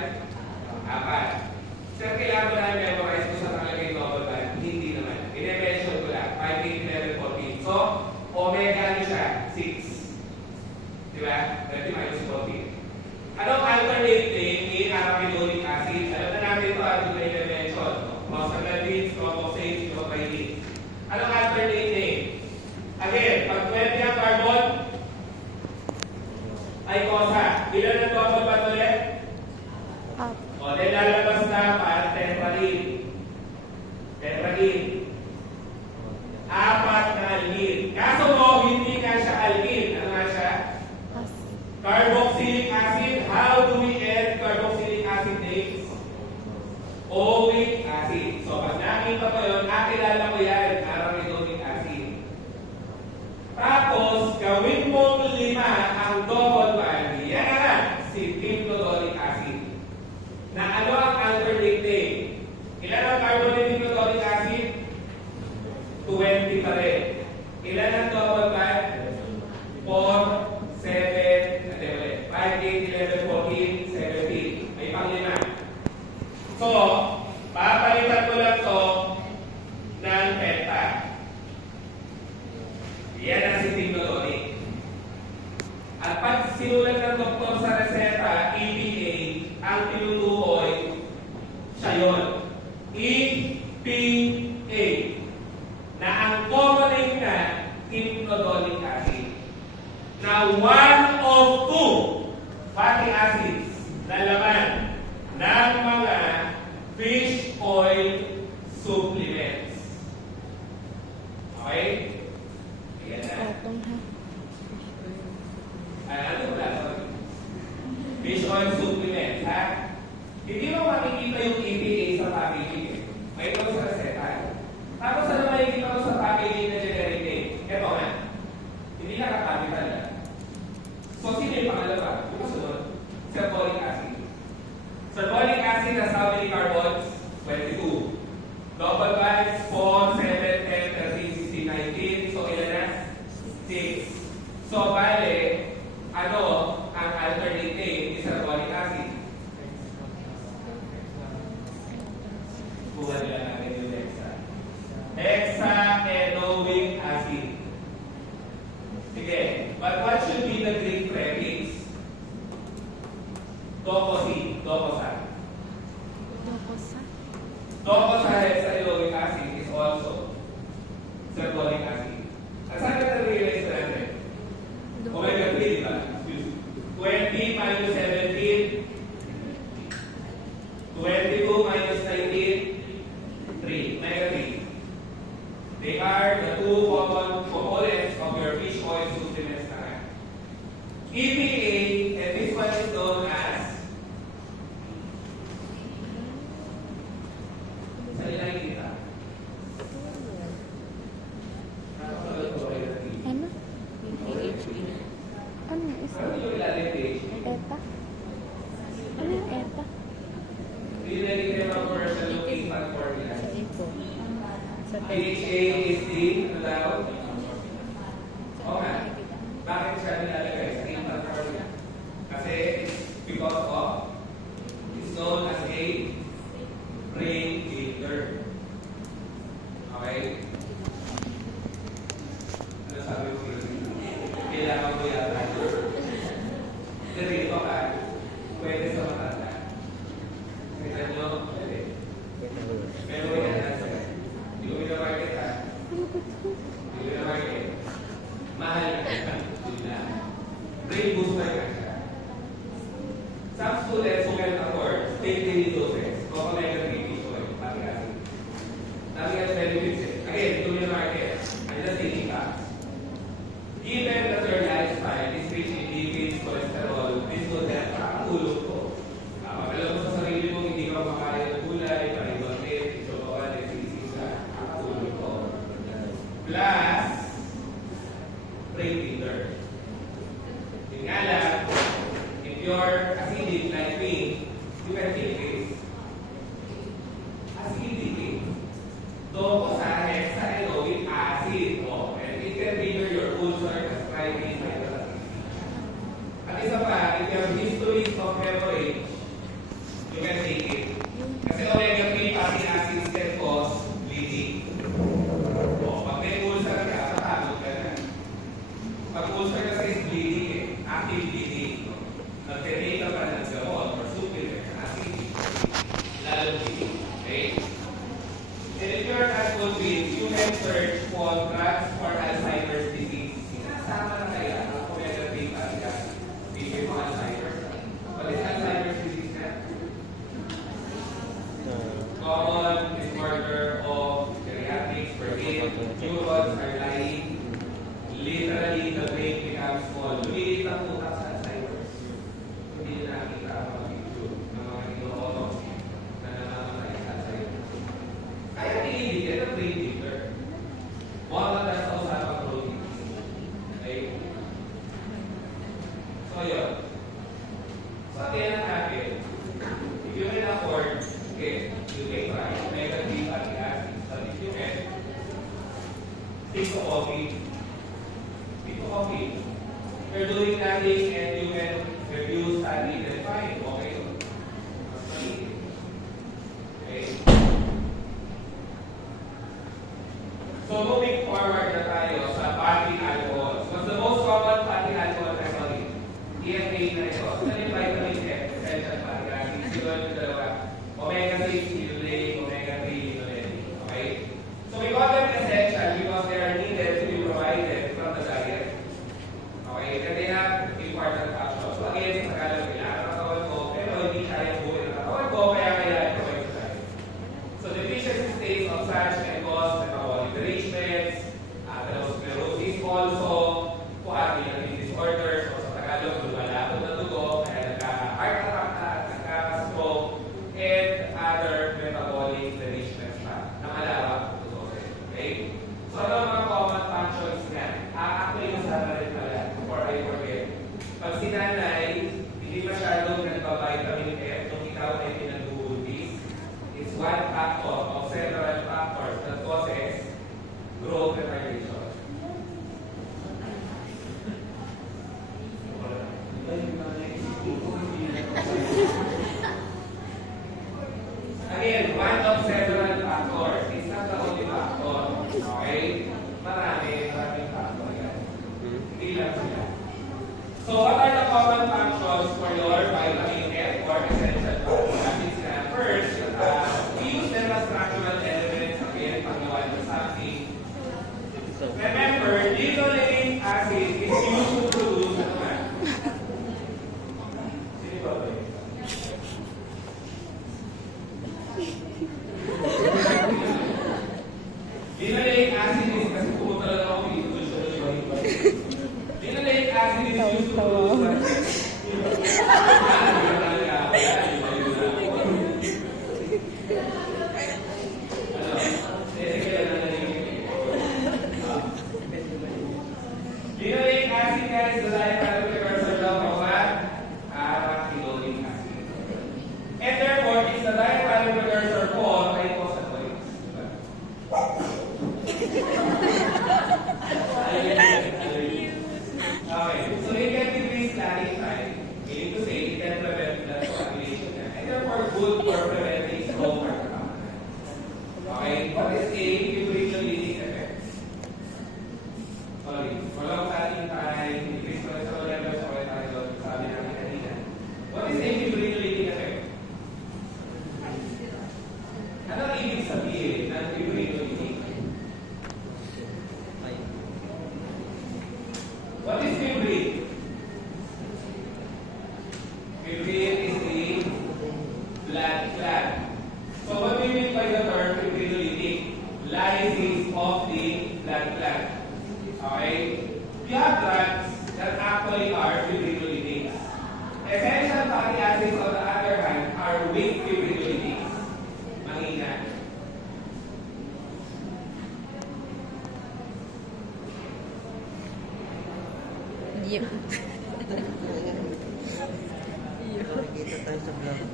4. Sir, kailangan mo na memorize kung saan nakalagay yung double bond? Hindi naman. I-mention ko lang. 5, 8, 11, 14. So, omega ano siya? 6. Diba? 30 minus 14. Anong alternate name ni arabidonic acid? Alam na natin ito at yung i-mention. Prostaglandins, thromboxanes, ilocaines. Anong alternate name? Again, pag 20 ang carbon, ay cosa. Ilan ang double bond ulit? O, then lalabas na para tetraline. Tetraline. 4 na alkene. Kaso mo, hindi nga siya alkene. Ano nga siya? Carboxylic acid. How do we end carboxylic acid names? Oic acid. So, pag nakita ko yun, nakilala ko yan. Arabidonic acid. 3 pa rin. Ilan ang double bond? 4, 7, hindi ulit. 5, 8, 11, 14, 17. May pang-5. So, papalitan ko lang to ng penta. Yan ang signodonic. At pag sinulat ng doktor sa reseta, EPA, ang tinutukoy, siya yun. EPA. Na ang common name na, hypnodonic acid. Na one of two fatty acids na laman ng mga fish oil supplements. Okay? Ayan na. Ano ba? Fish oil supplements, ha? Hindi mo makikita yung EPA sa packaging. May ito sa reseta. Tapos ano makikita ko sa packaging na generic name? Ito nga. Hindi nakakapital na. So, sino yung pangalawa? Yung kasunod? Sulfuric acid. Sulfuric acid has how many carbons? 22. Double bonds, 4, 7, 10, 13, 16, 19. So, ilan na? 6. So, bale, ano ang alternate name ni sulfuric acid? Kuha nila natin yung hexa. Hexaenoic acid. Sige. But what should be the Greek prefix? Dokosi. Dokosa. Dokosa hexaenoic acid is also sulfuric acid. At saan ka na-realize natin? Omega 3, di ba? 20 minus 17, 22 minus 19, 3. Omega 3. They are the two common components of your fish oil supplements na. EPA, and this one is known as saan nakikita? Ano? Ano yung isa? Ano yung ilalim page? Eta? Ano yung eta? Hindi nakikita yung mga commercial looking fat formula. Sa ito. Sa PHA is the, ano daw? Oo nga. Bakit siya nilalagay sa infant formula? Kasi it's because of, it's known as a brain builder. Okay? Ano sabi ko dito? Kailangan ko yata. Dito ka, pwede sa matanda. Kita nyo, pwede. Pero yan nasa. Hindi ko minamarket ha. Hindi ko minamarket. Mahal ka. Brain booster ka siya. Some students who can afford take daily doses. Omega 3 fish oil. Pati acid. Dami ka benefits eh. Again, hindi ko minamarket. I'm just taking facts. Given that your lifestyle is rich in lipids, cholesterol, this would help makakatulog ko. Alam mo sa sarili mo, hindi ka makakain ng gulay, paribakit, chocolate, sisisa, makakatulog ko. Plus, brain builder. Yun nga lang, if you're acidic like me, you can feel this. Acidity. Doon ko sa hexaenoic acid. Oh, and it can trigger your ulcer, gastritis, hepatitis. At isa pa, if you have histories of hemorrhage, you can take it. Kasi omega 3 fatty acids can cause bleeding. Oh, pag may ulcer ka, matagod ka na. Pag ulcer kasi is bleeding eh, active bleeding. Nagtitake ka pa ng gamot or supplement, acid, lalo bleeding. Okay? And if you're at good beans, you can search for drugs for Alzheimer's disease. Sinasama na kaya ang omega 3 fatty acids? Bigay mo Alzheimer's. What is Alzheimer's disease na? Common disorder of geriatrics, wherein neurons are lying. Literally, the brain becomes small. Lumilit ang utak sa Alzheimer's. Hindi nyo nakikita ang mga picture ng mga ino-autopsy na namamatay sa Alzheimer's. Kaya pinibigyan ng brain builder. One of that's also Take a coffee. Take a coffee. You're doing nothing and you can reduce study, then fine. Okay. Mas maliit. Okay. So moving forward na tayo sa fatty alcohols. What's the most common fatty alcohol recipe? EFA na ito. Ano yung vitamin F? Essential fatty acids. Sino yung dalawa? Omega-6, linoleic, omega-3, linoleic. Okay? So we call them essential because they are needed to be provided from the diet. Okay? And they have important functions. So again, sa Tagalog, kailangan ng katawan ko, pero hindi kaya buhay ng katawan ko, kaya kailangan provide sa diet. So deficiency states of such can cause metabolic derangements, atherosclerosis also, coagulative disorders, o sa Tagalog, lumalapot na dugo, kaya nagka-heart attack na at nagka-stroke, and other metabolic derangements pa na malawak ang dugo. Okay? So ano ang mga common functions niya? Actually, masama rin pala, before I forget. Pag si nanay, hindi masyadong nagpa-vitamin F nung ikaw ay pinag-uubis, it's one factor of several factors that causes growth retardation. Again, one of several factors. It's not the only factor. Okay? Maraming factor yan. Hindi lang sila. So, what are the common functions for your vitamin F or essential fatty acids na? First, we use them as structural elements. Again, paggawa ng something. Remember, linoleic acid is used to produce ano nga? Sino ba ba yun? Linoleic acid is kasi pumunta lang ako dito siya ng iba-iba. Linoleic acid is used to produce linoleic acid guys, the dietary precursor daw of what? Arachidonic acid. And therefore, it's the dietary precursor for glycosanoids. Okay, so it can decrease lagging time. Meaning to say, it can prevent blood coagulation and therefore good for preventing stroke or attack. Okay, what is a fibrinolytic effect? Sorry, walang lagging time, decrease cholesterol levels, okay tayo doon, sabi namin kanina. What is a fibrinolytic effect? Ano ang ibig sabihin ng fibrinolytic? What is fibrin? Fibrin is the blood clot. So what do we mean by the term fibrinolytic? Lysis of the blood clot. Okay? You have drugs that actually are fibrinolytics. Essential fatty acids on the other hand are weak fibrinolytics. Mahina. Yep. Nakikita tayo sa vlog.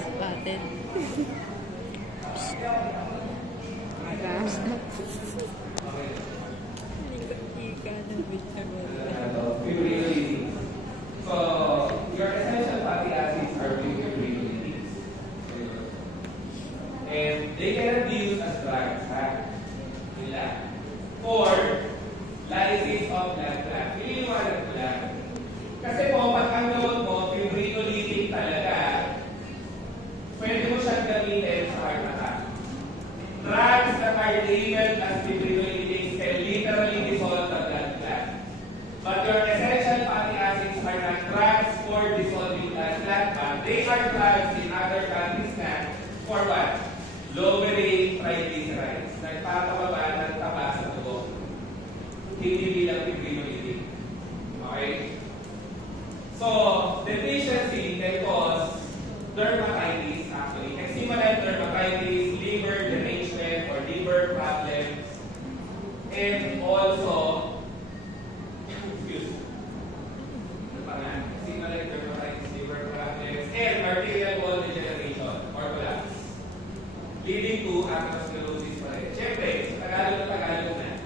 Spotted. Ika ng vitamin. Fibrinolytics. So, your essential fatty acids are weak fibrinolytics. And they cannot be used as drugs, ha? Nila. For lysis of blood clot. Iliwanag ko lang. Kasi po, pag ang gamot mo, fibrinolytic talaga, pwede mo siyang gamitin sa heart attack. Drugs that are labeled as fibrinolytics can literally dissolve the blood clot. But your essential fatty acids are not drugs for dissolving blood clot, but they are drugs in other countries na for what? Lowering triglycerides. Nagpapababa ng taba sa dugo. Hindi bilang fibrinolytic. Okay? So, deficiency can cause dermatitis actually. Eczema-like dermatitis, liver derangement or liver problems, and also, excuse me, eczema-like dermatitis, liver problems, and arterial wall degeneration or collapse, leading to atherosclerosis pa rin. Siyempre, sa Tagalog na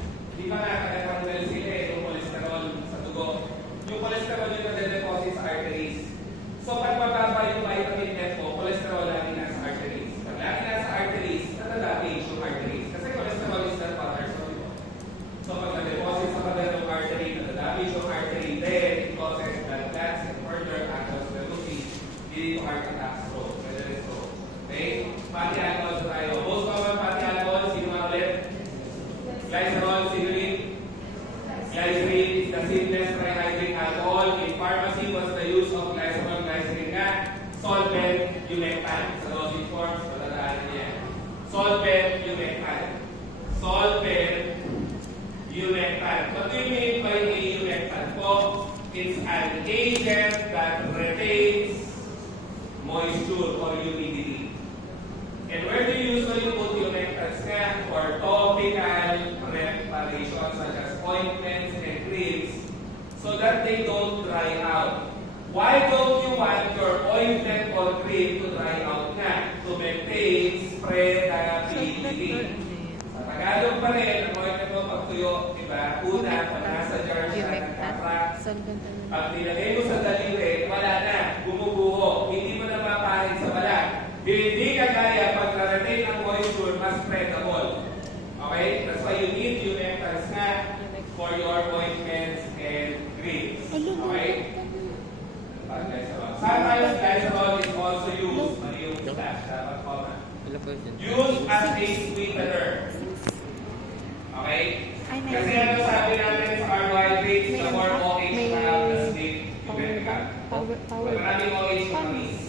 Glycerol, cigarette. Glycerin is the simplest trihydrate alcohol. In pharmacy, what's the use of glycerol? Glycerin nga. Solvent, humectant. Sa dosage forms, pagdadaanan niya. Solvent, humectant. Solvent, humectant. What do you mean by a humectant po? It's an agent that retains moisture or humidity. And where do you usually put humectants nga? For topical preparations such as ointments and creams so that they don't dry out. Why don't you want your ointment or cream to dry out nga? To maintain spreadability. Sa Tagalog pa rin, ang ointment mo pagtuyo, diba? Una, pag nasa jar siya, nagkaprak. Pag nilagay mo sa daliri, wala na, bumubuho. Hindi mo na mapahin sa balat. Hindi ka kaya pag na-retain ang moisture, mas spreadable. Okay? That's why you need humectants nga for your ointments and creams. Okay? Sometimes glycerol is also used, mali yung slash, dapat comment. Used as a sweetener. Okay? Kasi ano sabi natin sa carbohydrates, the more OH na have the sweet, yung ka. Maraming OH matamis.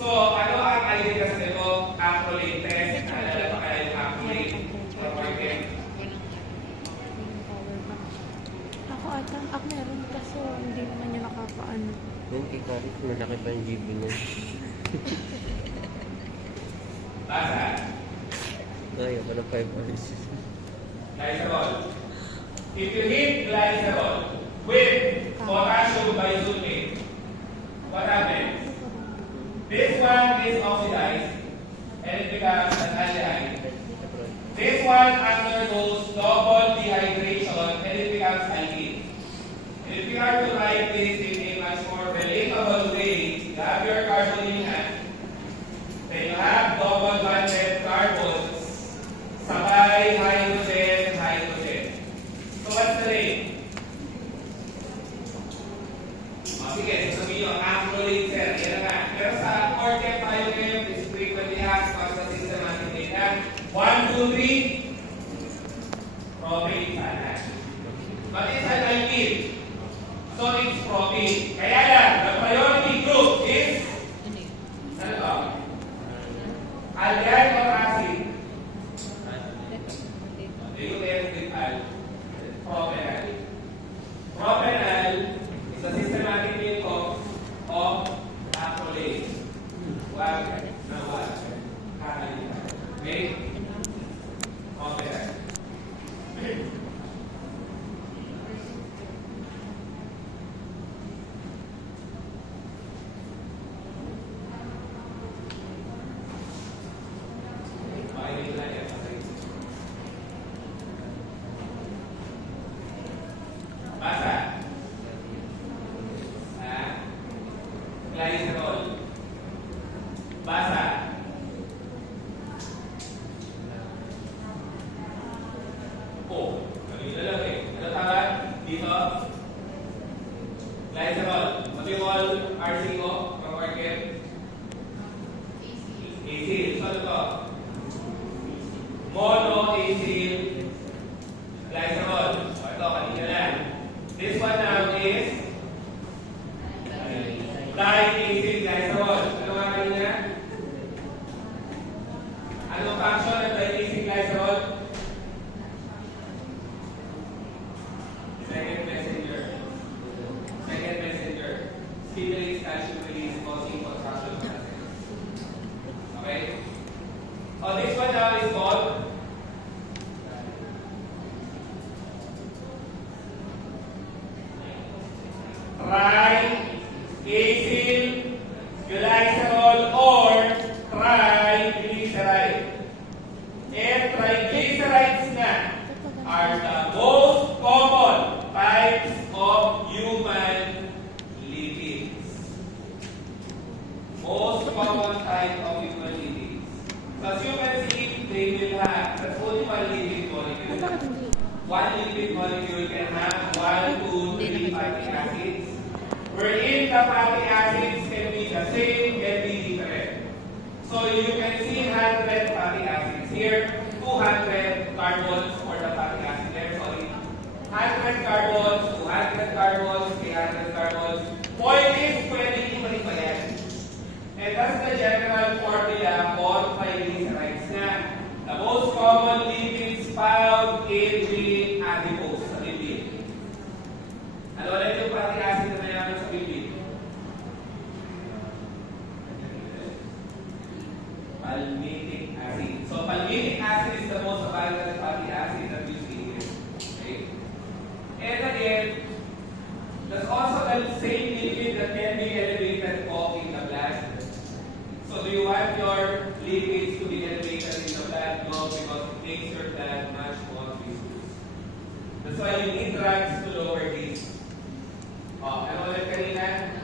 So, ano ang ideas nito? Acrylate test. Naalala pa kayo yung acrylate? Ako meron kaso hindi naman niya nakapaano. Yan kay Karis, malaki pa yung GB niya. Basa? Ayaw ka na 5 hours. Glycerol. If you heat glycerol with potassium bisulfate, what happens? This one is oxidized and it becomes an aldehyde. This one undergoes double dehydration and it becomes alkene. And if you are to write this in a much more relatable way, you have your carbon in hand, then you have double bonded carbons, sabay hydrogen, hydrogen. So what's the name? Sige, sasabihin nyo, acrylate sir, yan na nga. Pero sa BioChem tayo ngayon, is frequently asked para sa systematic data. 1, 2, 3, propane sana. But it's an alkene. So it's propane. Kaya lang, the priority group is, ano to? Aldehyde or acid? Do you end with al? Propanol. Propanol is a systematic name of acrylate. Wag na wag. Kakalitan. Okay? Propanol. Basa. Glycerol. Basa. Oh, kanina lang eh. Ano tawag? Dito? Glycerol. What do you call RCO? From market? Acyl. So ano to? Monoacyl glycerol. So ito, kanina lang. This one now is diacyl glycerol. Ano nga kanina? Anong function ng diacyl glycerol? Second messenger. Second messenger. Stimulates calcium release causing contraction of muscles. Okay? Oh, this one now is called triacyl glycerol or triglyceride. And triglycerides na are the most common types of human lipids. Most common type of human lipids. So as you can see, they will have, that's only one lipid molecule. One lipid molecule can have 1, 2, 3 fatty acids. Wherein the fatty acids can be the same, can be different. So you can see 100 fatty acids here 200 carbons for the fatty acid there. Sorry. 100 carbons, 200 carbons, 300 carbons. Point is, pwede ibalik pa yan. And that's the general formula for triglycerides na. The most common lipids found in the adipose, sa bibig. Ano ulit yung fatty acid na mayaman sa bibig? Palmitic acid. So palmitic acid is the most abundant fatty acid that we see here. Okay? And again, there's also the same lipid that can be elevated in the blood. So do you want your lipids to be elevated in the blood? No, because it makes your blood much more viscous. That's why you need drugs to lower this. Oh, ano ulit kanina?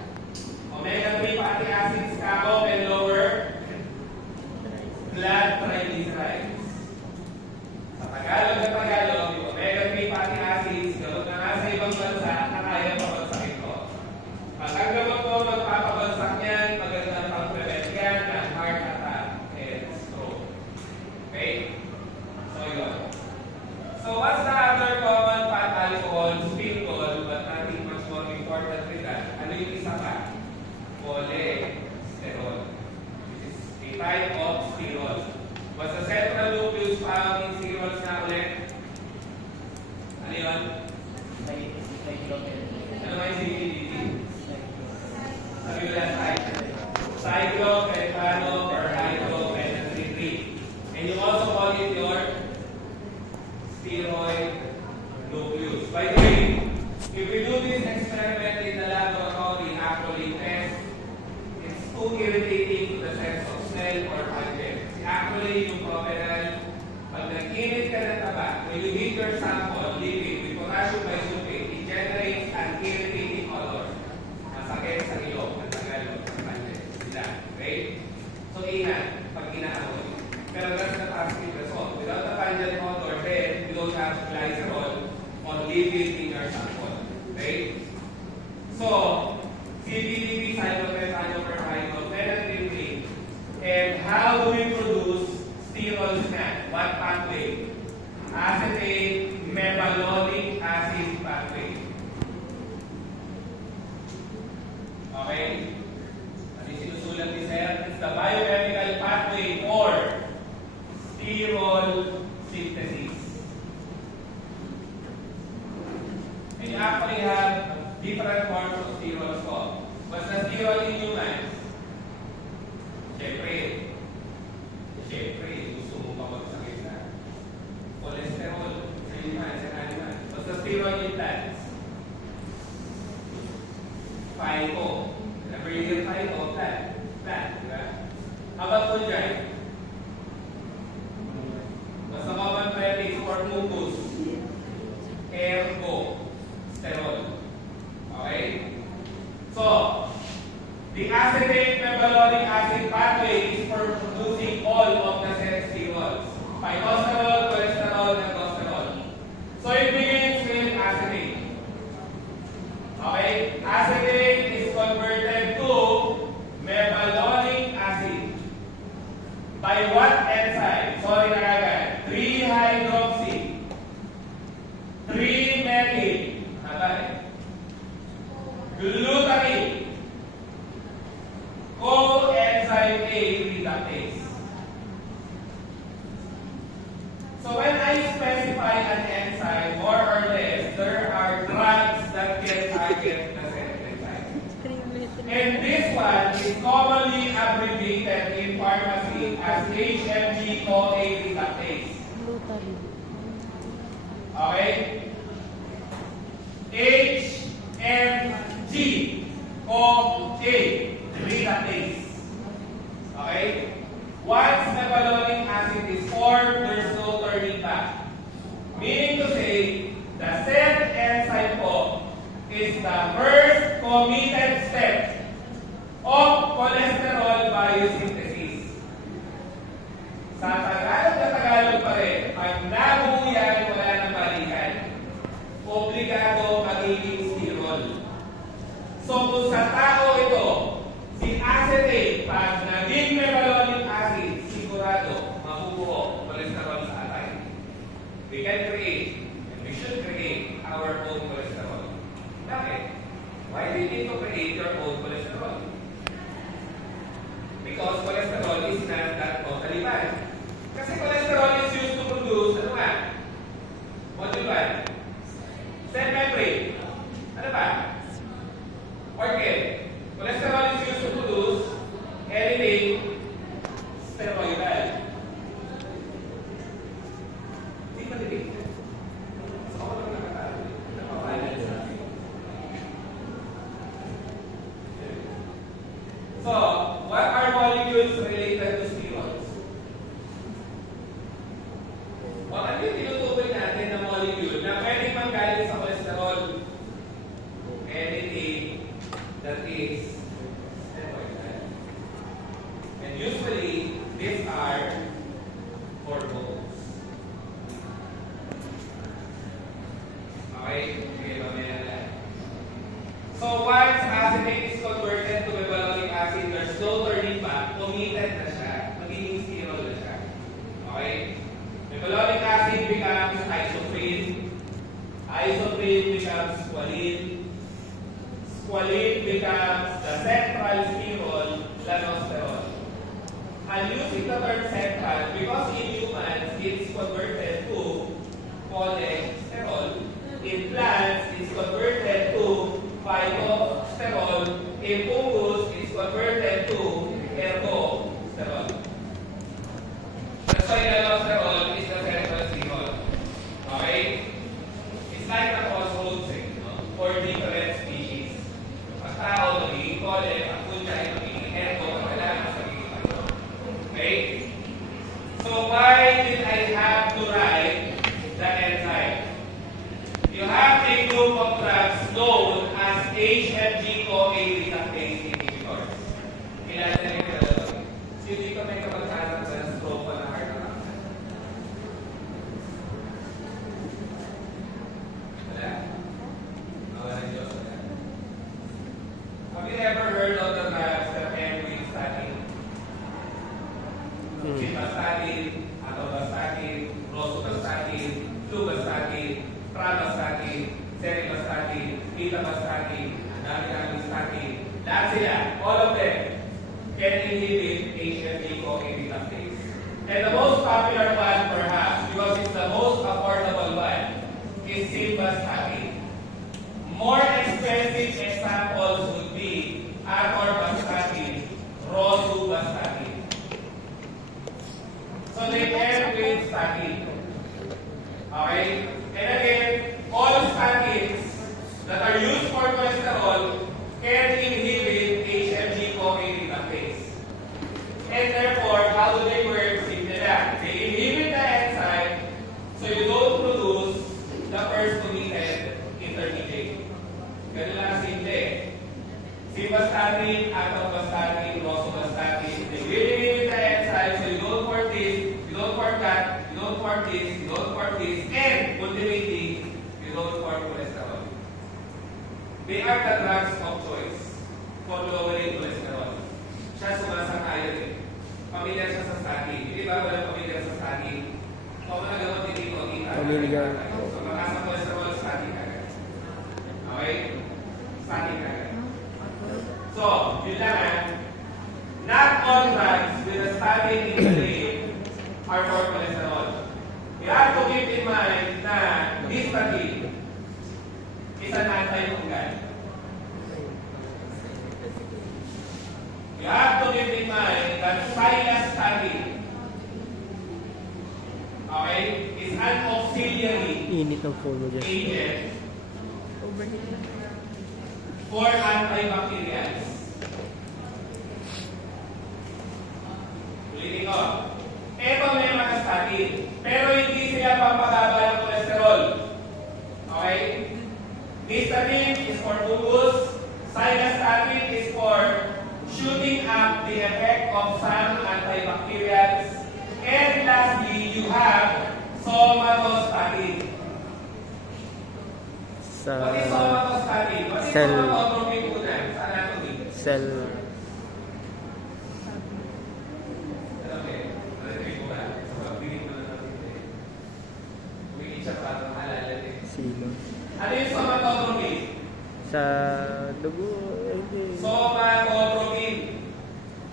Omega-3 fatty acids kako can lower blood triglycerides. Sa Tagalog na Tagalog, yung omega-3 fatty acids, gamot na nga sa ibang bansa na kaya pabagsakin ko. Pag ang gamot ko magpapabagsak niyan, magandang pang-prevent yan ng heart attack and stroke. Okay? So yun. So what's the other common fat alcohol? Speedol, but nothing much more important than that. Ano yung isa pa? Cholesterol. Which is a type of sterol. What's the central nucleus found in sterols na ulit? Ano yun? Ano ba yung CPDT? Sabi ko lang cyclopentanohydropentanethrin. And you also call it your steroid nucleus. By the way, if we do this experiment in the laboratory, actually test, it's too irritating to the sense of smell or pungent. Actually, yung properal, pag nag-init ka ng taba, when you heat your sample, liquid with potassium bisulfate, it generates an irritating odor. Masakit sa ilong, ang tagal, ang pungent. Sila. Okay? So, ingat, pag inaamoy. Pero that's the positive result. Without the pungent odor, then you don't have glycerol or liquid in your sample. Okay? So, CBDP, cyclopentanohydropentanethrin. And how do we produce sterols na? What pathway? Acetate mevalonic acid pathway. Okay? Ano yung sinusulat ni Sir? It's the biochemical pathway for sterol synthesis. And you actually have different forms of sterols ko. What's the sterol in humans? Siyempre, gusto mo pabagsakin na cholesterol sa human, sa animal. Basta steroid in plants. Phyto. Never hear phyto, plant. Plant, di ba? How about fungi? Basta common prefix for mucus. Ergo. Sterol. Okay? So, the acetate mevalonic acid pathway is for producing all of the said sterols. Phytosterol, cholesterol, and aldosterol. So it begins with acetate. Okay? Acetate is converted to mevalonic acid. By what enzyme? Sorry na kagad. 3-hydroxy. 3-methyl. Glutamine. Coenzyme A reductase. So when I specify an enzyme, more or less, there are drugs that can target the said enzyme. And this one is commonly abbreviated in pharmacy as HMG-CoA reductase. Okay? HMG-CoA reductase. Okay? Once mevalonic acid is formed, there's no turning back. Meaning to say, the said enzyme po is the first committed step of cholesterol biosynthesis. Sa Tagalog na Tagalog pa rin, pag nabuo yan, wala nang balikan. Obligado magiging sterol. So kung sa tao ito, si acetate, pag naging mevalonic acid, sigurado, mabubuo cholesterol. Methylonic acid becomes isoprene. Isoprene becomes squalene. Squalene becomes the central sterol, lanosterol. I'm using the term central because in humans it's converted to cholesterol. In plants it's converted to phytosterol. In fungus it's converted to ergosterol. That's why lanosterol is the central sterol. Okay? It's like a crossroads for different species. Ang tao magiging chole, ang fungi magiging ergo, ang kailangan magiging phyto. Okay? So why did I have to write the enzyme? You have a group of drugs known as HMG-CoA reductase inhibitors. Ilan na rin ka lang? Sino dito may kapagkanan sa stroke o na heart attack? Wala? Wala ng Diyos. Have you ever heard of the drugs that end with statin? Simvastatin, atorvastatin, rosuvastatin, fluvastatin, pravastatin, serivastatin, pitavastatin, dami-dami statin. Lahat sila, all of them can inhibit HMG-CoA reductase. And the most popular one, perhaps, because it's the most affordable one, is simvastatin. More expensive examples would be atorvastatin, rosuvastatin. So they end with statin. Okay? And again, all statins that are used for cholesterol can inhibit HMG-CoA reductase. And therefore, how do they work? Simple lang. They inhibit the enzyme so you don't produce the first committed intermediate. Ganun lang simple. Simvastatin, atorvastatin, rosuvastatin. They will inhibit the enzyme so you don't form this, you don't form that, you don't form this, you don't form this, and ultimately, you don't form cholesterol. They are the drugs of choice for lowering cholesterol. Siya sumasang-ayon eh. Pamilyar siya sa statin. Hindi ba walang pamilyar sa statin? Kung mga gamot hindi ko kita. Pamilyar. So, mataas ang cholesterol, statin agad. Okay? Statin agad. So, yun lang ah. Not all drugs with a statin in the name are for cholesterol. You have to keep in mind na this statin is an antifungal. You have to keep in mind that phytostatin, okay, is an auxiliary Init ng phone mo dyan. agent for antibacterials. Ulitin ko. Ito may mga statin, pero hindi sila pampababa ng cholesterol. Okay? Nystatin is for fungus. Cystatin is for shooting up the effect of some antibacterials. And lastly, you have somatostatin. What is somatostatin? What is Cell. somatotropin muna sa anatomy? Cell. Okay. Nalagay ko ba? So, magbigay mo na natin ito. Uwi siya para mahalala din. Silo. Ano yung somatotropin? Sa dugo. Somatotropin.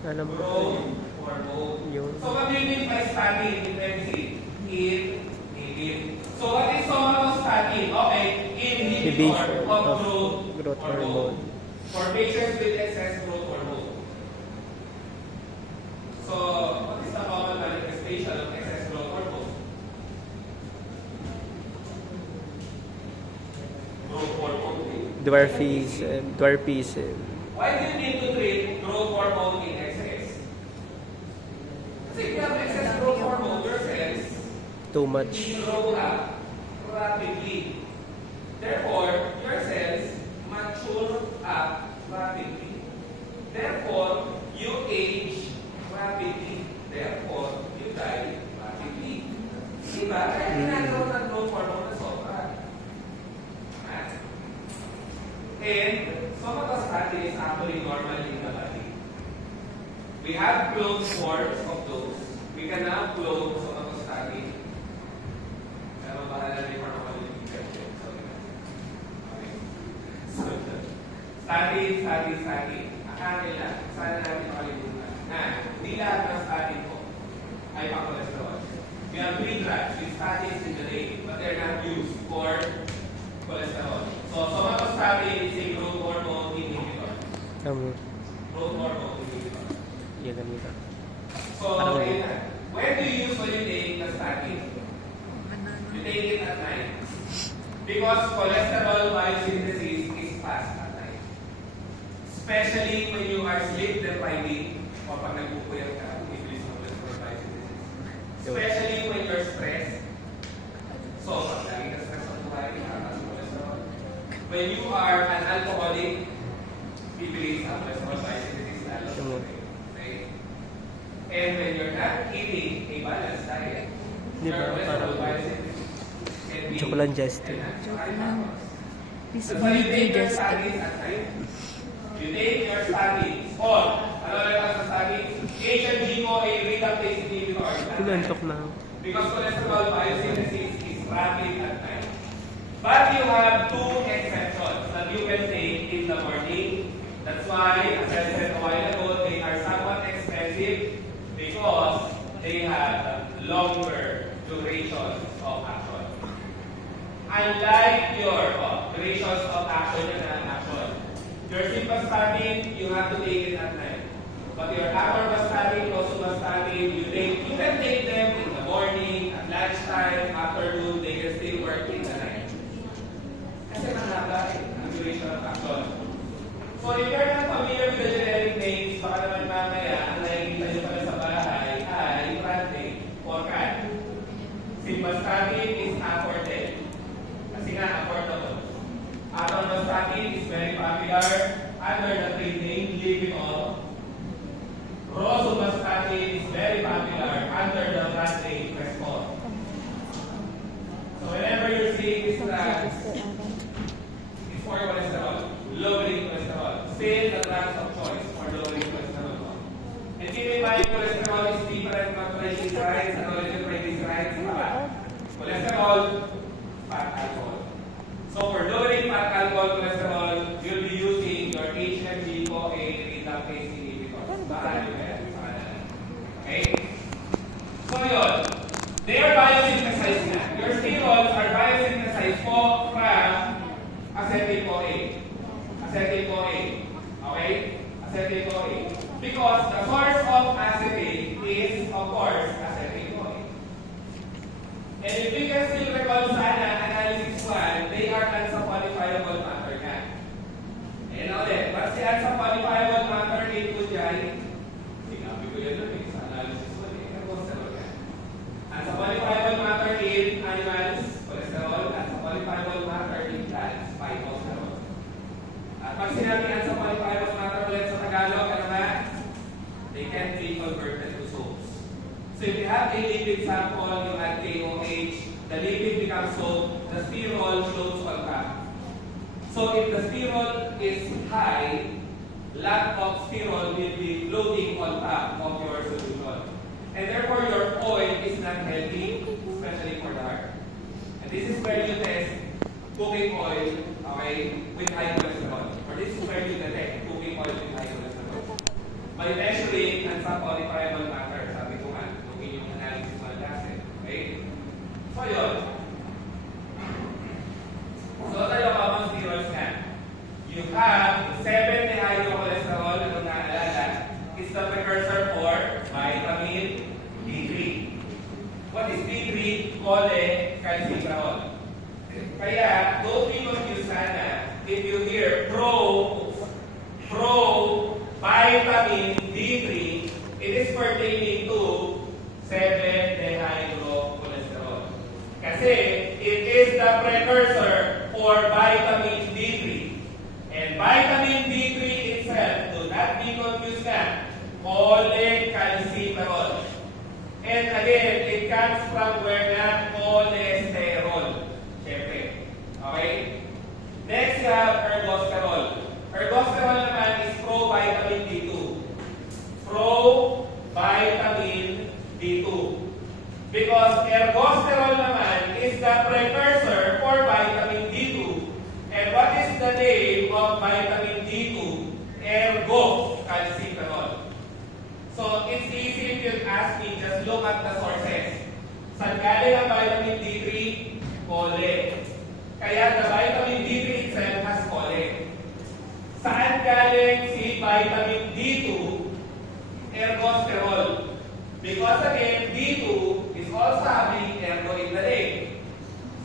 Ano ba? Growth hormone. Yun. So, mabibig by statin, depende. Inhibit. So, what is somatostatin? Okay, inhibitor of growth hormone. For patients with excess growth hormone. So, what is the common manifestation of excess growth hormone? Growth hormone. Dwarfism. Why do you need to treat growth hormone in excess? Kasi if you have excess growth hormone, your cells Too much. grow up rapidly. Therefore, your cells mature up rapidly. Therefore, you age rapidly. Therefore, you die rapidly. Diba? Kaya ginagawa ng growth hormone na sobra. And somatostatin is actually normal in the body. We have cloned forms of those. We can now clone somatostatin. drugs with statins in the day, but they're not used for cholesterol. So somatostatin is a growth hormone inhibitor. Tama. Growth hormone inhibitor. Yan ang ito. So, ayun na. When do you usually take the statin? You take it at night. Because cholesterol biosynthesis is fast at night. Especially when you are sleep depriving o pag nagpupuyat ka, increase ng cholesterol biosynthesis. Especially when you're stressed. So, pag lagi ka stress sa buhay, nakakaas ng cholesterol. When you are an alcoholic, bibilis ang cholesterol biosynthesis lalo. Okay? And when you're not eating a balanced diet, your cholesterol biosynthesis can be... Joke lang, Justin. Joke lang. Miss That's why you take your Justin. statins at night. You take your statins. All. Ano rin ang sa statins? HMG-CoA reductase inhibitor. Pinantok na. Because cholesterol biosynthesis is rapid at night. But you have two exceptions that you can take in the morning. That's why, as I said a while ago, they are somewhat expensive because they have longer duration of action. Unlike your durations of action and action. Your simvastatin, you have to take it at night. But your atorvastatin, rosuvastatin, you can take them in the morning, at lunchtime, afternoon, they can still work in the night. Kasi mahaba ang duration of action. So if you're not familiar with the generic names, baka naman mamaya, ang nakikita nyo pala sa bahay ay Prante or Can. Simvastatin is afforded. Kasi nga, affordable. Atorvastatin is very popular under the trade name Lipitor. Rosuvastatin is very popular under the brand name Respond. So whenever you're seeing this drug, it's for cholesterol, lowering cholesterol. Still the drugs of choice for lowering cholesterol. And keep in mind, cholesterol is different from triglycerides and triglycerides. Cholesterol, fat alcohol. So for lowering fat alcohol cholesterol, you'll be using your HMG-CoA reductase inhibitor. Okay? So yun, they are biosynthesized na. Your steroids are biosynthesized po from acetyl-CoA. Acetyl-CoA. Okay? Acetyl-CoA. Because the source of acetate is, of course, acetyl-CoA. And if you can still recall sana, analysis 1, they are unsaponifiable matter na. And now then, what's the unsaponifiable matter in food dyan? Sinabi ko yan doon sa analysis 1, cholesterol yan. Unsaponifiable matter in animals, cholesterol. Unsaponifiable matter in plants, cholesterol. At pag sinabi unsaponifiable matter ulit sa Tagalog, ano ba? They can be converted to salts. So if you have a lipid sample, you add KOH, the lipid becomes salt, the sterol floats on top. So if the sterol is high, lot of sterol will be floating on top of your solution. And therefore your oil is not healthy, especially for the heart. And this is where you test cooking oil, okay, with high cholesterol. Or this is where you detect cooking oil with high cholesterol. By measuring unsaponifiable matter, sabi ko nga, looking yung analysis ng klase. Okay? So yun. So tayo common steroids nga. You have 7-dehydrocholesterol, anong naalala, is the precursor for vitamin D3. What is D3? Cholecalciferol. Kaya, don't be confused sana if you hear vitamin D3, it is pertaining to 7-dehydrocholesterol. Kasi it is the precursor for vitamin D3. And vitamin D3 itself, do not be confused na, cholecalciferol. And again, it comes from where na cholesterol. Siyempre. Okay? Next, you have ergosterol. Ergosterol naman is pro-vitamin D2. Pro-vitamin D2. Because ergosterol naman is the precursor for vitamin D2. And what is the name of vitamin D2? Ergocalciferol. So it's easy if you ask me, just look at the sources. Saan galing ang vitamin D3? Pole. Kaya the vitamin D3 itself has pole. Saan galing si vitamin D2? Ergosterol. Because again, D2 is also having ergo in the name.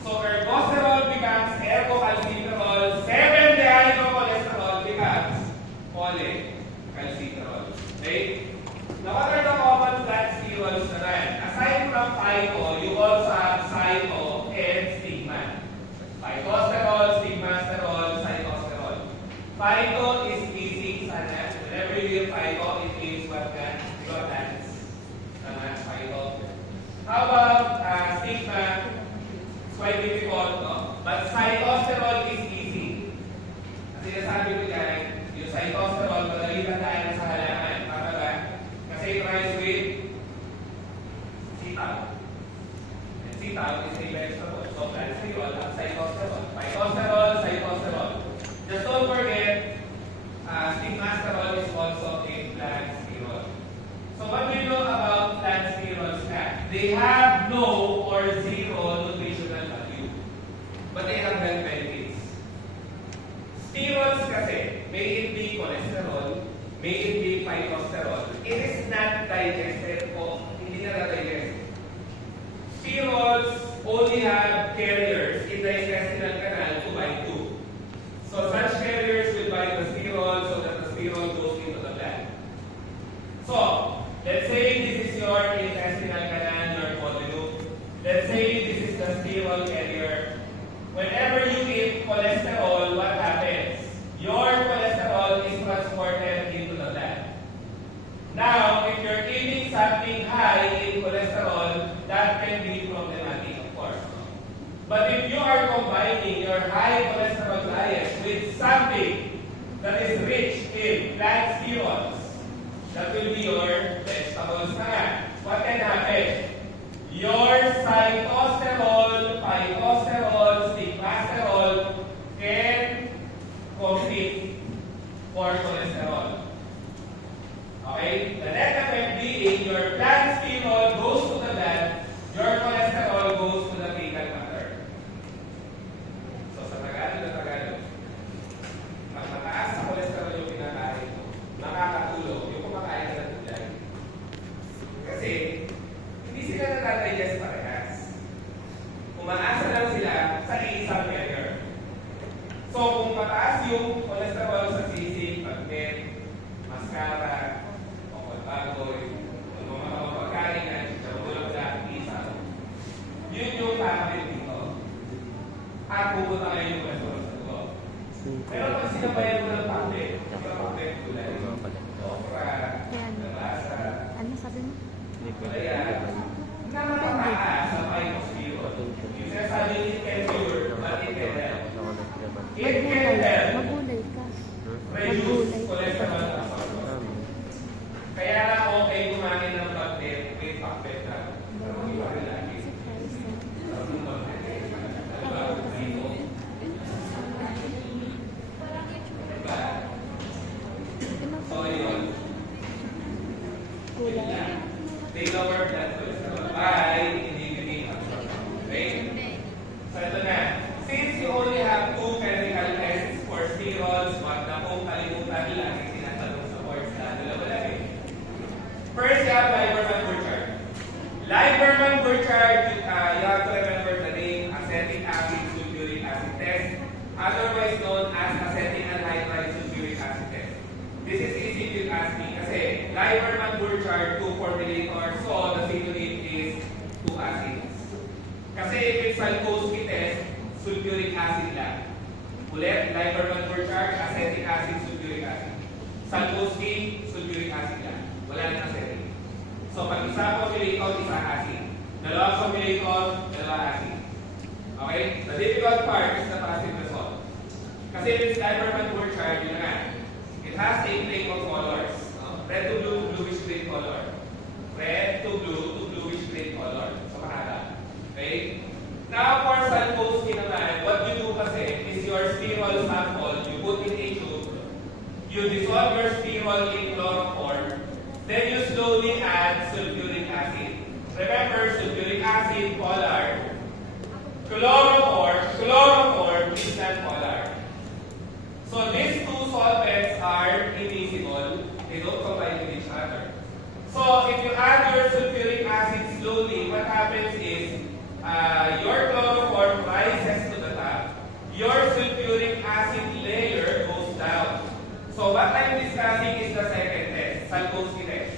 So ergosterol becomes ergocalciferol. 7-dehydrocholesterol becomes polycalciferol. Okay? Now what are the common flat sterols naman? Aside from phyto, you also have cyto and stigma. Phytosterol, stigmasterol, cytosterol. Phyto is easy sana. Whenever you hear phyto, it means what that? Plants. Phyto. How about stigma? It's quite difficult, no? But cytosterol is easy. Ang sinasabi ko dyan, yung cytosterol, madali na tayo sa halaman. Tama ba? Kasi it rhymes with sitaw. And sitaw is a vegetable. So plants steroid ang cytosterol. Phytosterol, cytosterol. Just don't forget, stigmasterol is also a plant steroid. So what do you know about plant steroids na? They have no or zero nutritional value. But they have health benefits. Steroids kasi, may it be cholesterol, may it be phytosterol, it is not digested o hindi na digest. Steroids only have carriers in the intestinal canal to bind to. So such carriers will bind the sterol so that the sterol goes into the blood. So, let's say this is your intestinal canal, your duodenum. Let's say this is the sterol carrier. Whenever you eat cholesterol, what happens? Your cholesterol is transported into the blood. Now, if you're eating something high in cholesterol, that can be problematic, of course. But if you are combining your high cholesterol diet with something that is rich in plant sterols, that will be your vegetables na. What can happen? Your cytosterol, phytosterol, stigmasterol can compete for cholesterol. Okay? The net effect being your plant sterol goes to the blood, your cholesterol goes to the fecal matter. So sa Tagalog, pag mataas sa cholesterol yung pinakain mo, nakakatulog yung kumakain ka ng gulay. Kasi, hindi sila natadigest parehas. Umaasa lang sila sa iisang carrier. So, kung mataas yung cholesterol sa sisig, pagnet, mascara, o bagoy, o mga pagkain na, bulak-bulak, isa, yun yung kakabit dito. At pupunta kayo yung cholesterol sa dugo. Pero pag sinabayan mo ng pakbet, gulay, okra, nabasa, Ano sabi mo? kaya, nakapataas sa phytosterol. Yung sinasabi ni it can cure, but it can help. It can help Magulay ka. reduce cholesterol absorption. Kaya na okay kumain ng pakbet with pakbet na iwari lagi. So, yun. They lower blood cholesterol by inhibiting absorption. Okay? So, ito na. Since you only have two chemical tests for sterols, wag na pong kalimutan lagi tinatanong sa boards na dalawa lang eh. First, you have Lieberman-Burchard. Lieberman-Burchard, you have to remember the name, acetic acid sulfuric acid test, otherwise known as acetic anhydride sulfuric acid test. This is easy to ask me kasi Lieberman-Burchard 2 formulator, so the synonym is 2 acids. Kasi if it's Salkowski test, sulfuric acid lang. Ulit, Lieberman-Burchard, acetic acid, sulfuric acid. Salkowski, sulfuric acid lang. Wala nang acetic. So pag isa formulator, isa acid. Dalawang formulator, dalawa acid. Okay? The difficult part is the passive result. Kasi if it's Lieberman-Burchard, yun na nga. It has a plate of colors. No? Red to blue, bluish green color. Red to bluish green color. So mahaba. Okay? Now for Salkowski naman, what you do kasi is your sterol sample, you put in a tube, you dissolve your sterol in chloroform, then you slowly add sulfuric acid. Remember, sulfuric acid polar. Chloroform is non-polar. So these two solvents are indivisible. They don't combine with each other. So if you add your sulfuric acid slowly, what happens is your chloroform rises to the top. Your sulfuric acid layer goes down. So what I'm discussing is the second test, Salkowski test.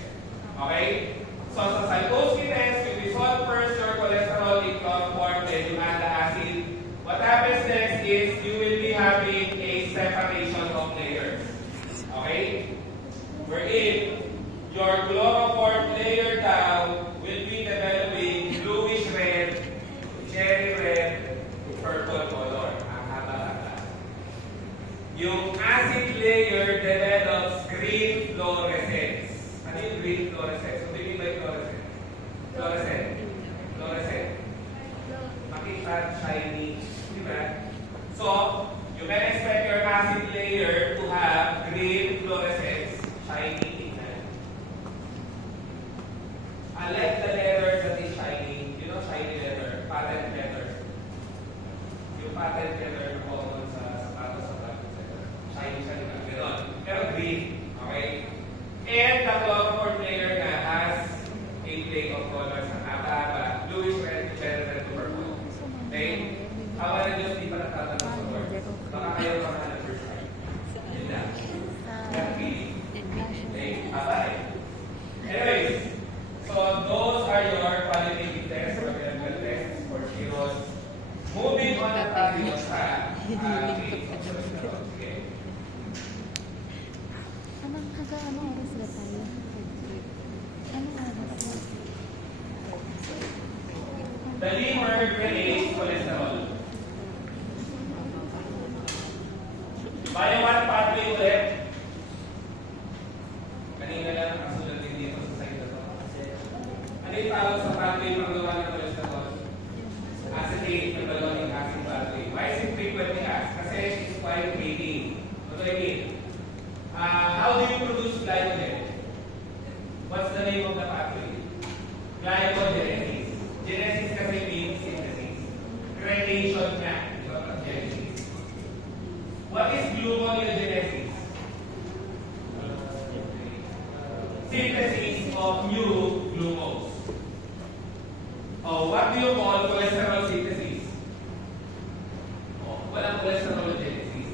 Okay? So sa Salkowski test, you dissolve first your cholesterol in chloroform, then you add the acid. What happens next is you will be having a separation of layers. Okay? Wherein your chloroform layer down will be developing bluish red, cherry red, purple color. Ang haba-haba. Yung acid layer develops green fluorescence. Ano yung green fluorescence? What do you mean by fluorescence? Fluorescent. Fluorescent. Makita, shiny. Diba? So, you can expect your acid layer to have green fluorescence, shiny. Unlike the leather that is shiny, you know shiny leather, patent leather. Yung patent leather na common sa sapatos sa plastic leather. Shiny siya nila. Ganon. Pero green. Okay? And the chloroform layer na has a play of colors na haba-haba. Bluish red, cherry red, purple. Okay? Awa na Diyos, di pa natatanong sa Lord. Baka kayo baka na first time. Yun lang. That feeling. Okay? Bye-bye. Anyways, so those are your qualitative tests or chemical tests for zeros. Moving on na tayo sa okay. Anong oras na tayo? Anong oras na? The liver creates cholesterol. Bio-1 pathway ulit. Kanina lang nakasulat din dito sa side na to. Ano yung tawag sa pathway panggawa ng cholesterol? Acetate, metabolic acid pathway. Why is it frequently asked? Kasi it's quite waiting. What do I mean? How do you produce glycogen? What's the name of the pathway? Glycogenesis. Genesis kasi means synthesis. Creation nga. Genesis. What is gluconeogenesis? Synthesis of new glucose. Oh, what do you call cholesterol synthesis? Oh, walang cholesterol genesis.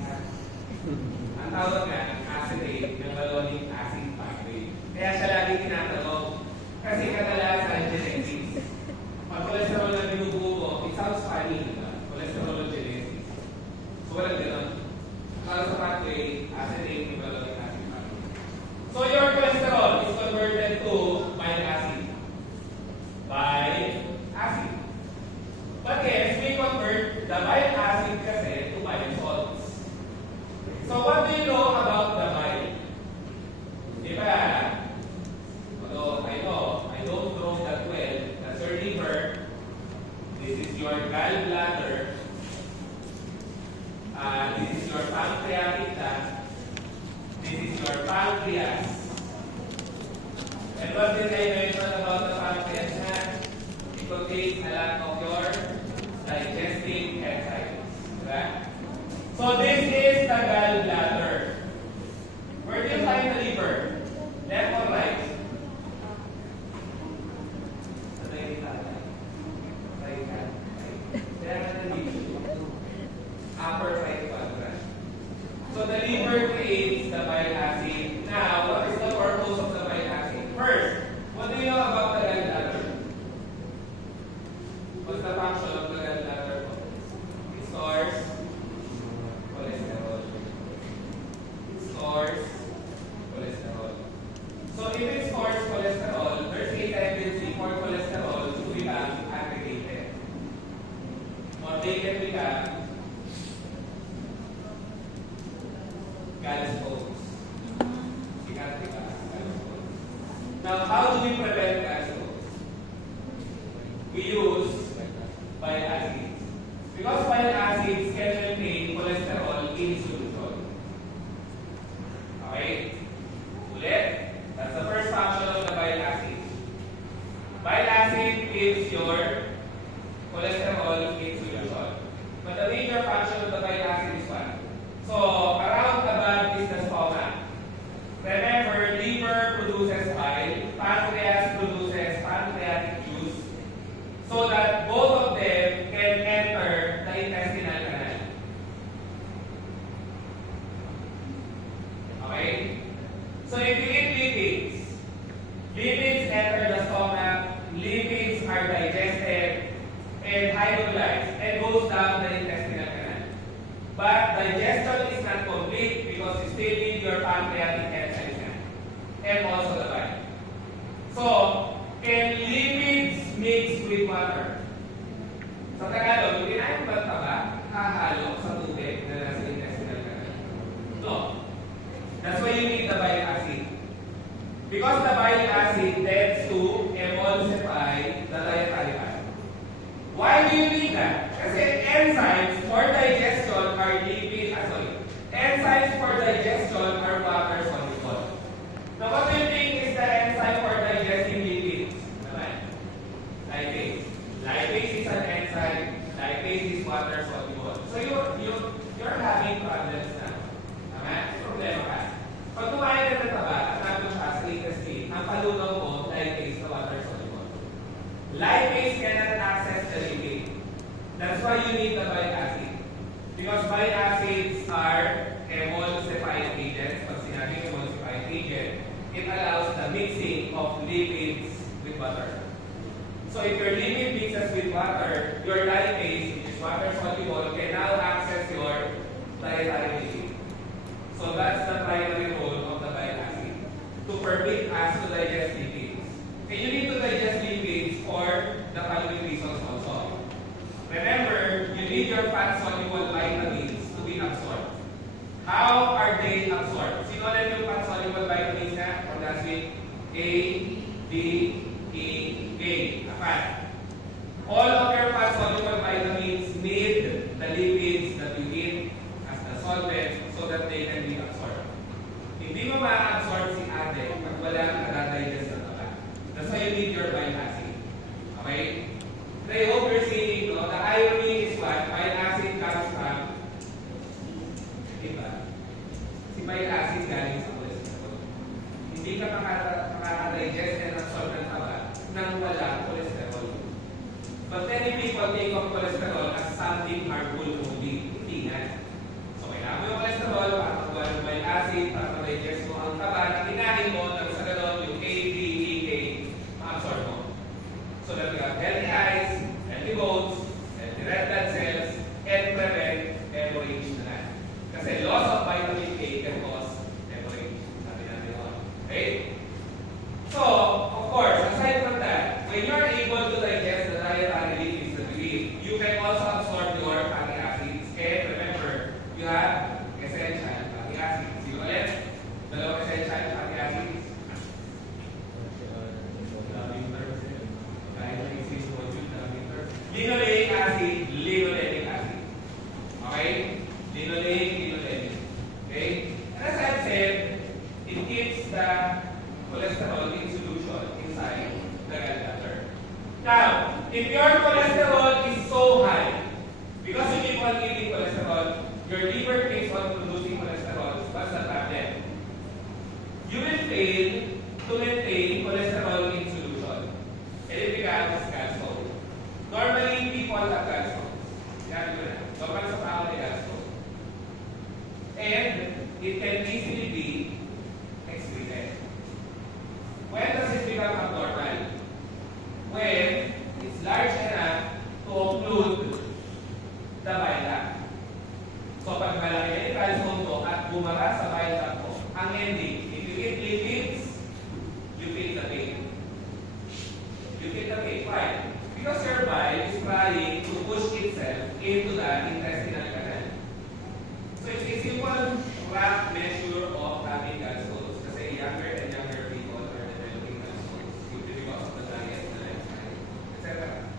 Ang tawag nga, acetate, metabolic acid pathway. Kaya siya lagi tinatanong. Kasi kadalasan genesis. Pag cholesterol na binubuo mo, it sounds funny, diba? Cholesterol genesis. So, walang gano'n. Para sa pathway, acetate, metabolic acid pathway. So, your cholesterol is converted to bile acid. Bile acid. But yes, we convert the bile acid kasi to bile salts. So, what do you know about the bile? Diba? Although I know, I don't know that well. That's your liver. This is your gallbladder. This is your pancreatic gland. This is your pancreas. And what did I mention about the pancreas? It contains a lot of your digesting enzymes. Right? So this is the gallbladder. Where do you find the liver? Left or right? Sa right hand. Right hand. There are the upper right quadrant. So the liver creates the bile acid. Now, what is the purpose of the bile acid? First, what do you know about the gallbladder? What hydrolyzed and goes down the intestinal canal. But digestion is not complete because you still need your pancreatic enzymes and also the bile. So, can lipids mix with water? Sa Tagalog, yung kinain ba taba, hahalo sa tubig na nasa intestinal canal? No. That's why you need the bile acid. Because the bile acid tends to emulsify the dietary bile. Why do you need that? Kasi enzymes for digestion are enzymes for digestion are water soluble. Now what do you think is the enzyme for digesting lipids? Lipase. Lipase is an enzyme. Lipase is water soluble. So you're having problems na. Tama? Problema ka. Pag kumain ka ng taba at nabot siya sa intestine, ang palugaw mo, lipase na water soluble. Lipase cannot access the lipid. That's why you need the bile acid. Because bile acids are emulsifying agents. Pag sinabing emulsifying agent, it allows the mixing of lipids with water. So if your lipid mixes with water, your lipase, which is water soluble, can now access your dietary lipid. So that's the primary role of the bile acid, to permit us to digest lipids. And you need to digest lipids for the following reasons also. Remember, you need your fat-soluble vitamins to be absorbed. How are they absorbed? Sino ulit yung fat-soluble vitamins na from last week? A, D, E, K. Apat. All of your fat-soluble vitamins need the lipids that you eat as the solvent so that they can be absorbed. Hindi mo ma-absorb si ate pag wala kang nadadigest na taba. That's why you need your bile acid. Okay? I hope you're seeing, no? The irony is what? Bile acid comes from, diba? Si bile acid galing sa cholesterol. Hindi ka makaka-digest and absorb ng taba nang wala cholesterol. But many people think of cholesterol as something harmful only. Hindi nga. So, kailangan mo yung cholesterol para magkuha ng bile acid, para ma-digest mo ang taba na kinain mo nang sa ganon yung A, D, E, K, ma-absorb mo. So that you have healthy eyes, healthy bones, healthy red blood cells, and prevent hemorrhage na lang. Kasi loss of vitamin A can cause hemorrhage. Sabi natin yun. Okay? So, of course, aside from that, when you are able to digest the dietary lipids that you eat, you can also absorb your fatty acids. And remember, you have essential fatty acids. Sino ulit? Dalawang essential fatty acids. Linoleic acid, linolenic acid. Okay? Linoleic, linolenic. Okay? And as I've said, it keeps the cholesterol in solution inside the gallbladder. Now, if your cholesterol is so high, because you keep on eating cholesterol, your liver keeps on producing cholesterol, what's the problem? You will fail to maintain cholesterol in solution. And it becomes gallstone. Normally, people have gallstones. Yan ko na. Normal sa tao may gallstone. And it can easily be excreted. When does it become abnormal? When it's large enough to occlude the bile duct. So pag malaki na yung gallstone mo at bumara sa bile duct mo, ang ending, if you eat lipids, you feel the pain. You feel the pain. Why? Because your bile is trying to push itself into the intestinal canal. So it's a simple rough measure of having gallstones. Kasi younger and younger people are developing gallstones because of the diet, the lifestyle, etc.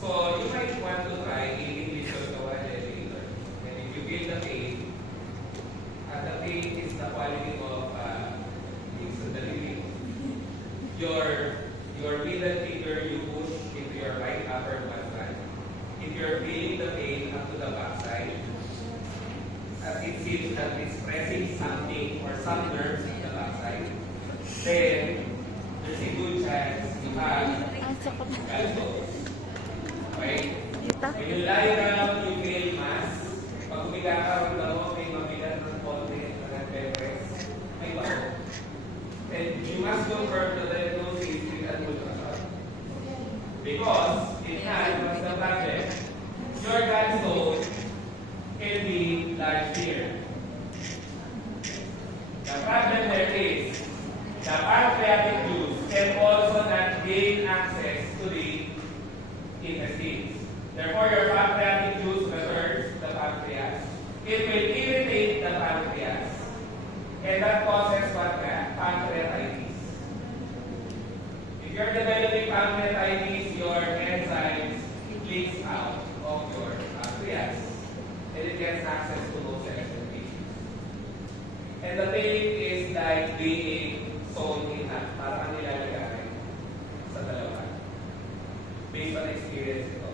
So you might want to try eating little towel elevator. And if you feel the pain, the pain is the quality of the living. Your middle finger you push into your right upper quadrant. If you're feeling the pain up to the backside, it seems that it's pressing something or some nerves in the backside, then there's a good chance you have gallstones. Okay? When you lie down, you feel mass. Pag umiga ka, mo may mabigat ng konti at press, may bago. And you must confirm the diagnosis with ultrasound. Because if not, what's the problem? before your pancreatic juice enters the pancreas, it will irritate the pancreas. And that causes what? Pancreatitis. If you're developing pancreatitis, your enzymes leaks out of your pancreas. And it gets access to those selected tissues. And the pain is like being sewn in half. Para kang nilalagay sa dalawa. Based on experience ito.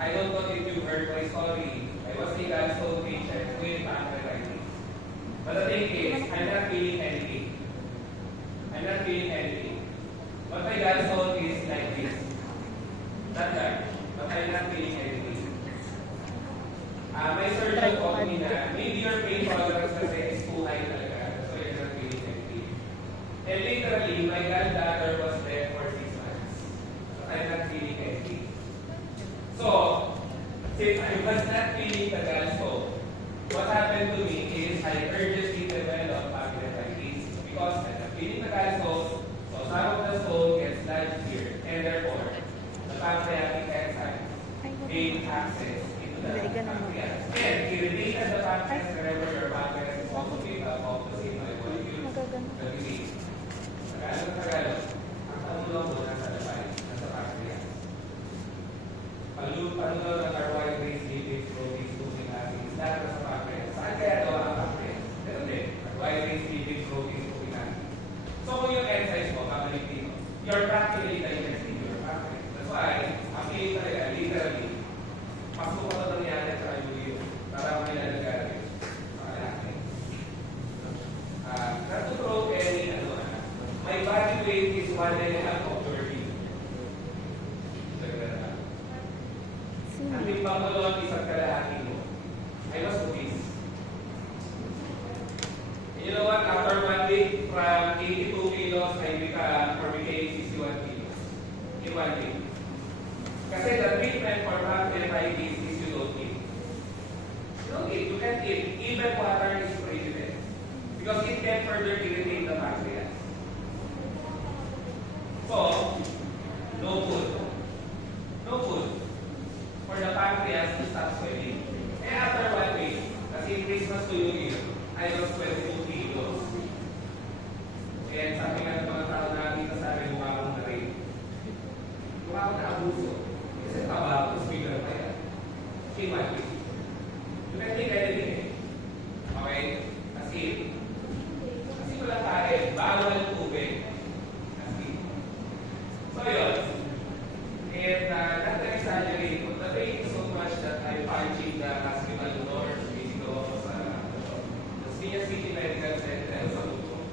I don't know if you heard my story. I was a gallstone patient with pancreatitis. But the thing is, I'm not feeling anything. I'm not feeling anything. But my gallstone is like this. Not that. But I'm not feeling anything. My surgeon told me na maybe your pain tolerance kasi is too high talaga. So you're not feeling anything. And literally, my gallbladder was there for 6 months. So I'm not feeling anything. So, since I was not feeling the gallstone, what happened to me is I urgently developed pancreatitis because I'm not feeling the gallstone, so some of the stone gets lodged here, and therefore, the pancreatic enzymes gain access into the pancreas. And irritated the pancreas wherever your pancreas is also made up of the same molecule. That you see. Tagalog. Ang panulong mo nasa labay, nasa pancreas. Panulong ng carbohydrates, lipids, proteins, protein acids, lahat nasa pancreas. Saan kaya ito ang pancreas? Ito din. Carbohydrates, lipids, proteins, protein acids. So kung yung enzymes mo, babalik dito, you're practically digesting your pancreas. That's why, ang feeling talaga, literally, pasok ko na nangyari sa ayuyo para ako nilalagay sa kalaki. Not to throw any, my body weight is 1.5 of 30. Ang timbang ko doon, isang kalahati mo. I was obese. And you know what? After 1 week, from 82 kilos, I became 61 kilos. In 1 week. Kasi the treatment for pancreatitis is you don't eat. You don't eat. You can't eat. Even water is prohibited. Because it can further irritate the pancreas. So, no food. No food for the pancreas to stop swelling. And after 1 week, kasi Christmas to New Year, I lost 22 kilos. And sabi nga ng mga tao natin, sabi mukha akong na-rape. Mukha akong na-abuso. Kasi taba, tapos bigla pa yan. In 1 week. You can take anything eh. Okay? As in. Kasi walang kain. Bawal tubig. As in. So yun. And not to exaggerate, but the pain is so much that I'm punching the hospital doors. Basically ako sa Senior City Medical Center sa Luto.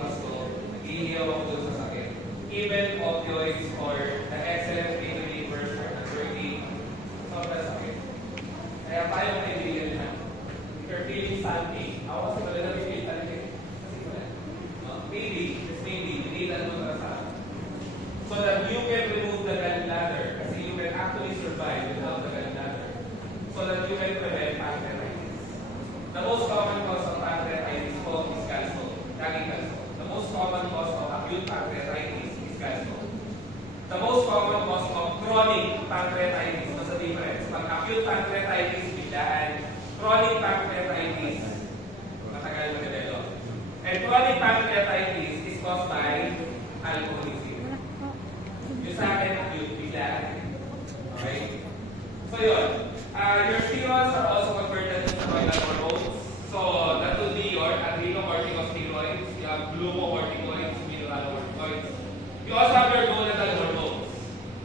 Pasto, nag-iiyaw ako doon sa sakit. Even opioids or the excellent pain relievers are not working. Sobrang sakit. Kaya tayo kaibigan na. If you're feeling something, ako kasi wala na feel talaga eh. Kasi wala. Maybe, just maybe, you need ano para sa so that you can remove the gallbladder kasi you can actually survive without the gallbladder. So that you can prevent pancreatitis. The most common cause of pancreatitis is gallstone. Laging gallstone. The most common cause of acute pancreatitis is gallstone. The most common cause of chronic pancreatitis, what's the difference? Pag acute pancreatitis, biglaan. Chronic pancreatitis, matagal ma-develop. And chronic pancreatitis is caused by alcoholism. Yung sa akin, acute, biglaan. Okay? So yun. Your steroids are also converted into steroidal hormones. So that would be your adrenocorticosteroids, you have glucocorticoids, mineralocorticoids. You also have your gonadal hormones.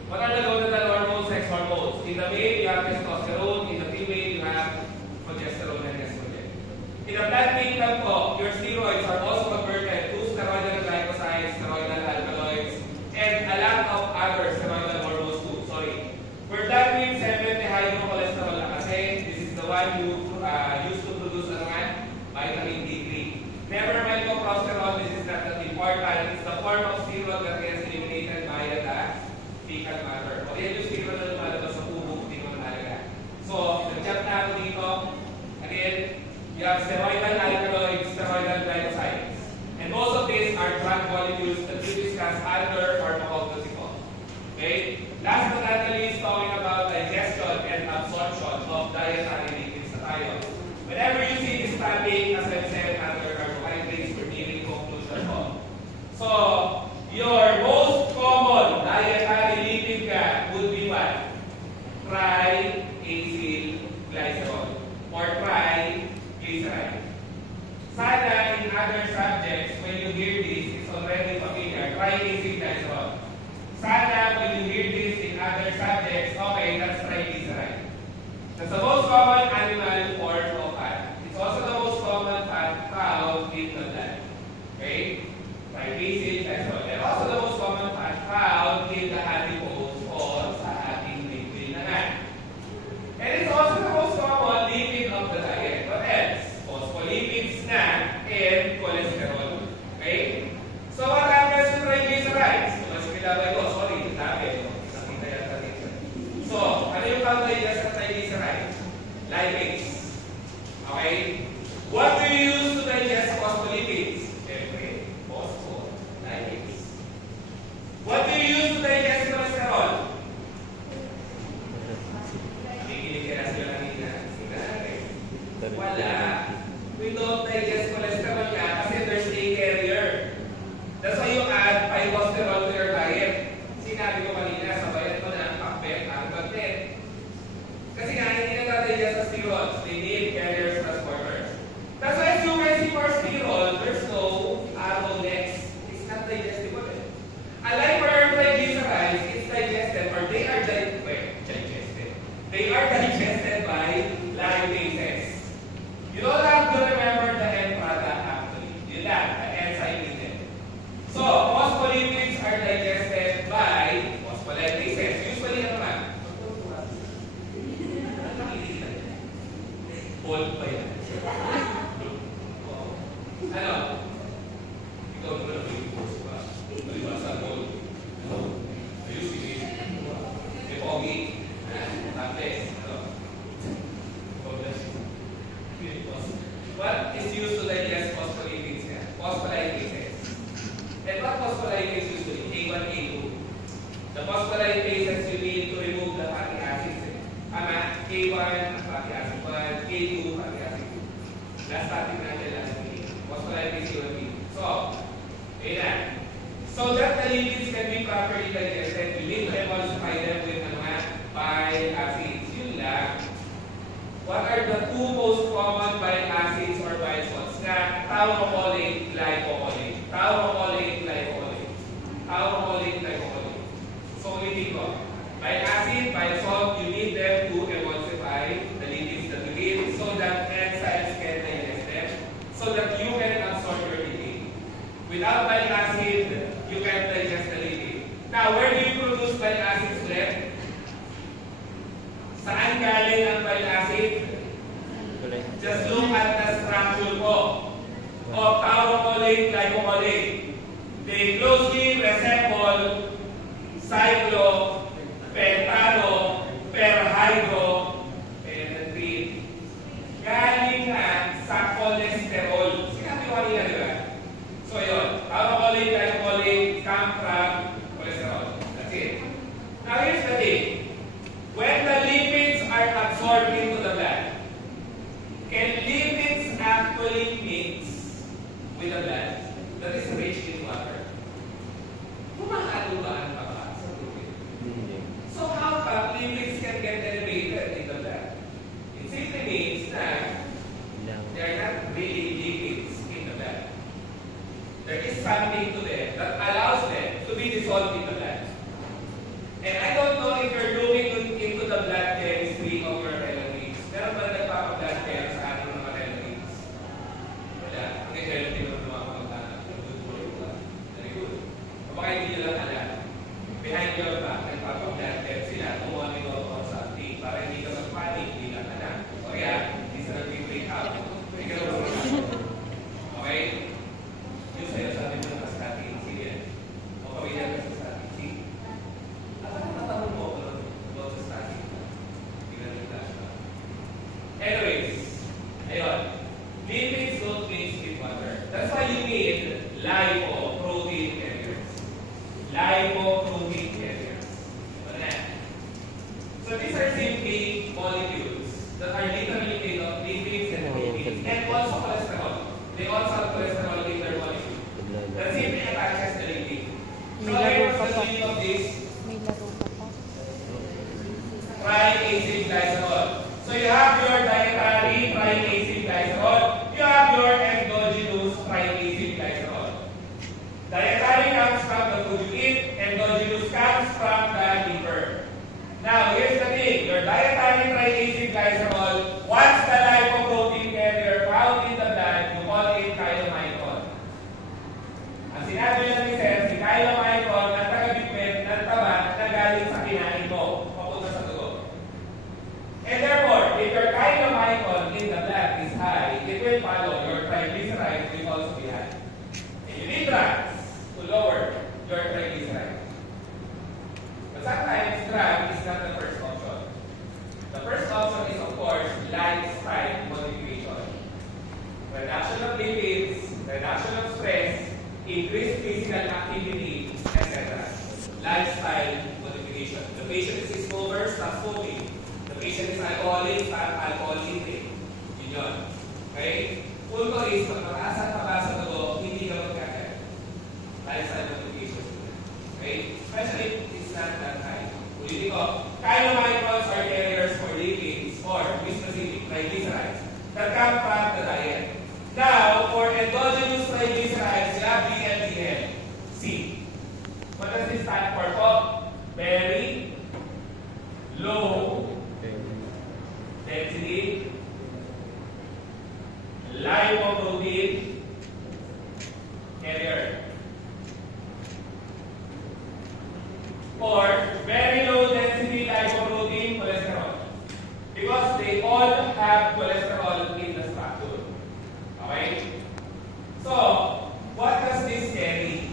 What are the gonadal hormones? Sex hormones. In the male, you have testosterone. In the female, you have progesterone and estrogen. In the plant kingdom po, your steroids are also converted to steroidal glycosides, steroidal alkaloids, and a lot of other steroidal hormones too. Sorry. For that means 70 hydrocholesterol na kasi this is the one you used to produce vitamin D3. Never mind progesterone, this is not that important. It's the form of steroid that gets eliminated via the fecal matter. O yan yung steroid na lumalabas sa tubo, hindi mo mahalaga. So, nag-chat na ako dito. Again, you have steroidal alkaloids, steroidal glycosides. And most of these are drug molecules that we discuss under pharmacology. Okay? Last but not least, triacylglycerol or triglyceride. Sana in other subjects, when you hear this, it's already familiar. Triacylglycerol. Sana when you hear this in other subjects, okay, that's triglyceride. That's the most common animal form of fat. It's also the most common fat found in the blood. Okay? Triglyceride. And also the most common fat found in the adipose or sa ating liquid na nga. And it's also the most common lipid of the diet. What else? Phospholipids na and cholesterol. Okay? So what happens to triglycerides? Mas kilabay ko. Sorry, dami. Nakita yata dito. So, ano yung pang-digest ng triglycerides? Lipase. Okay? What do you use to digest phospholipids? Siyempre, phospholipase. What do you use to digest cholesterol? Nakikinig ka na sila kanina. Wala. We don't digest cholesterol niya kasi there's a carrier. That's why you add cholesterol to your diet. Sinabi ko kanina, sabayan mo na ang pakbet, ang bagnet. Kasi nga, hindi nag-digest sa sterols. They need carriers transporters. That's why as you can see for sterol, there's no arrow next. It's not digestible. Unlike for triglycerides, it's digested or they are digested. They are digested by lipases. You don't have to remember the end product actually. You have the enzyme in it. So, phospholipids are digested by phospholipases. Usually, ano man? Bold pa yan. Ano? Ikaw naman ang may post pa. Malibasa bold. Ayos, sige. May pogi. Tapos. What is used to digest phospholipids? Phospholipases. And what phospholipase usually? A1, A2. The phospholipases you need to remove the fatty acids. A1, fatty acid 1, A2, fatty acid 2. Last topic natin last week. Phospholipase A1, A2. So, ayan. So that the lipids can be properly digested, you need to emulsify them with bile acids. Yun lang. What are the two most common bile acids or bile salts? Taurocolate, glycocolate. Taurocolate, glycocolate. Taurocolate, glycocolate. So ulitin ko. Bile acid, bile salt, you need them to emulsify the lipids that you eat so that enzymes can digest them, so that you can absorb your lipid. Without bile acid, you can't digest the lipid. Now, where do you produce bile acids ulit? Saan galing ang bile acid? Just look at the structure po of taurocolate, glycocolate. They closely resemble cyclopentano, perhydropentrine. Galing nga sa cholesterol. Sinabi ko kanina, di ba? So yun, taurocolate, glycocolate come from cholesterol. That's it. Now here's the thing. When the lipids are absorbed into the blood, can lipids actually mix with the blood that is rich in water? Kumahalo ba ang baka sa tubig? So how come lipids can get elevated in the blood? It simply means that they are not really lipids in the blood. There is something to them that allows them to be dissolved in the blood. And I don't know if you're looking into the blood chemistry of your relatives. Meron ba nagpapa-blood chem sa ating mga relatives? Wala. Okay, relative ng mga kamag-anak. Very good. Baka hindi nyo lang alam. Behind your back, nagpapa-blood chem sila. Monitor or something. Para hindi ka mag-panic, hindi lang alam. O kaya, hindi sila nag-break out. Hindi ka lang okay? Yung sa'yo sabi mo ng static. Sige. O pamilya ka sa static. Sige. Anyways, ayun. Lipids don't mix with water. That's why you need lipoprotein carriers. Lipoprotein carriers. So these are simply molecules that are literally made of lipids and proteins and also cholesterol. They also have cholesterol in their molecule. That simply attaches the lipid. So here is the meaning of this. May laro ka pa. triacylglycerol. So you have your dietary triacylglycerol, you have your endogenous triacylglycerol. Dietary comes from the food you eat, endogenous comes from the liver. Now, here's the thing. Your dietary triacylglycerol, once the lipoprotein carrier found in the blood, you call it chylomicron. Ang sinabi lang ni Sir, si chylomicron ang tagabitbit ng taba na galing sa kinain mo, papunta sa dugo. And therefore, if your chylomicron in the blood is high, it will follow your triglycerides will also be high. And you need drugs to lower your triglycerides. But sometimes drug is not the first option. The first option is, of course, lifestyle modification. Reduction of lipids, reduction of stress, increased physical activity, etc. Lifestyle modification. The patient is smoker, stop smoking. The patient is alcoholic, stop alcohol intake. Yun yun. Okay? Punto is, pag mataas ang taba sa dugo, hindi ka magkakaya. Lifestyle modification. Okay? Especially if it's not that high. Ulitin ko, chylomicrons are carriers for lipids or, to be specific, triglycerides that come from the diet. Now, for endogenous triglycerides, you have VLDL. C. What does this stand for po? Very low density lipoprotein carrier. Or very low density lipoprotein cholesterol. Because they all have cholesterol in the structure. Okay? So, what does this carry?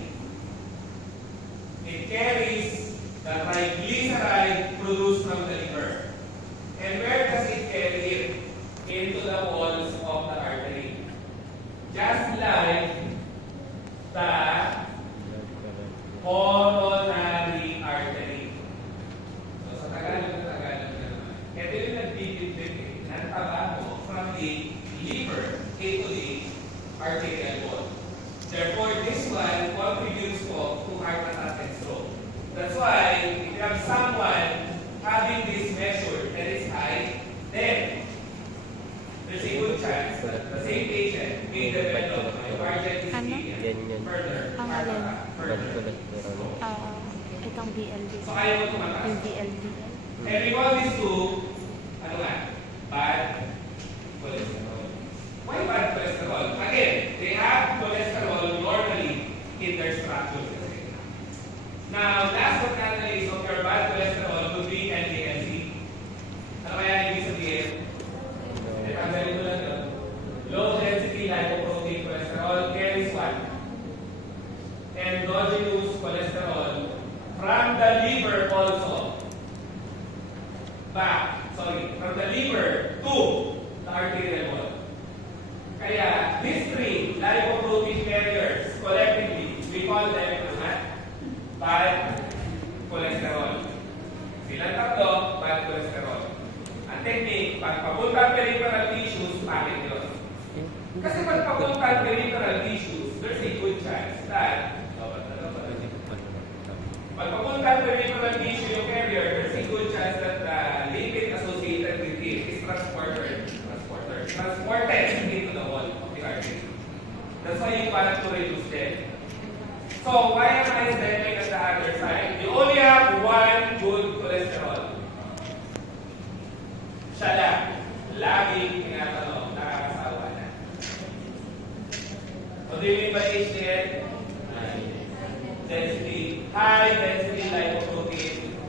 It carries the triglyceride produced from the liver. And where does it carry it? Into the walls of the artery. Just like the coronary artery. So, sa Tagalog na naman. Ito yung nagbibigay ng taba from the liver into the arterial wall. Therefore, this one contributes to heart attack and stroke. That's why, if you have someone having this measure that is high, then there's a good chance that the same patient may develop myocardial ischemia further, heart attack, further. Itong BLD. So, ayaw mo tumataas. Yung BLDL. And we call these two, ano nga, bad cholesterol. Why bad cholesterol? Again, they have cholesterol normally in their structure. Now, last but not least of your bad cholesterol would be LDL-C. Ano kaya ibig sabihin? Tanggalin mo lang yun. Low density lipoprotein cholesterol carries what? Endogenous cholesterol from the liver also. From the liver to the arterial wall. Kaya, these three lipoprotein carriers, collectively, we call them bad cholesterol. Silang tatlo, bad cholesterol. Ang technique, pag papuntang peripheral tissues, pangit yun. Kasi pag papuntang peripheral tissues, there's a good chance that pag papuntang peripheral tissue yung carrier, there's a good chance that the lipid associated with it is transported into the wall of the artery. That's why you want to reduce them. So, why am I standing at the other side? You only have one good cholesterol. Siya lang. Laging tinatanong, nakakasawa na. What do you mean by HDL? Density. High density lipoprotein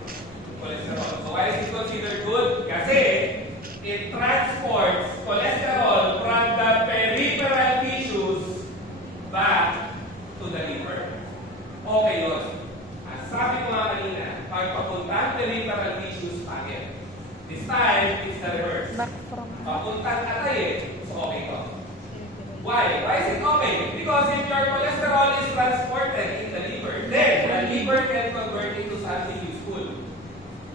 cholesterol. So, why is it considered good? Kasi it transports cholesterol from the peripheral tissues back to the liver. Okay yun. Ang sabi ko nga kanina, pag papuntang peripheral tissues, pangit. This time, it's the reverse. Papuntang atay eh. So okay to. Why? Why is it okay? Because if your cholesterol is transported in the liver, then the liver can convert into something useful.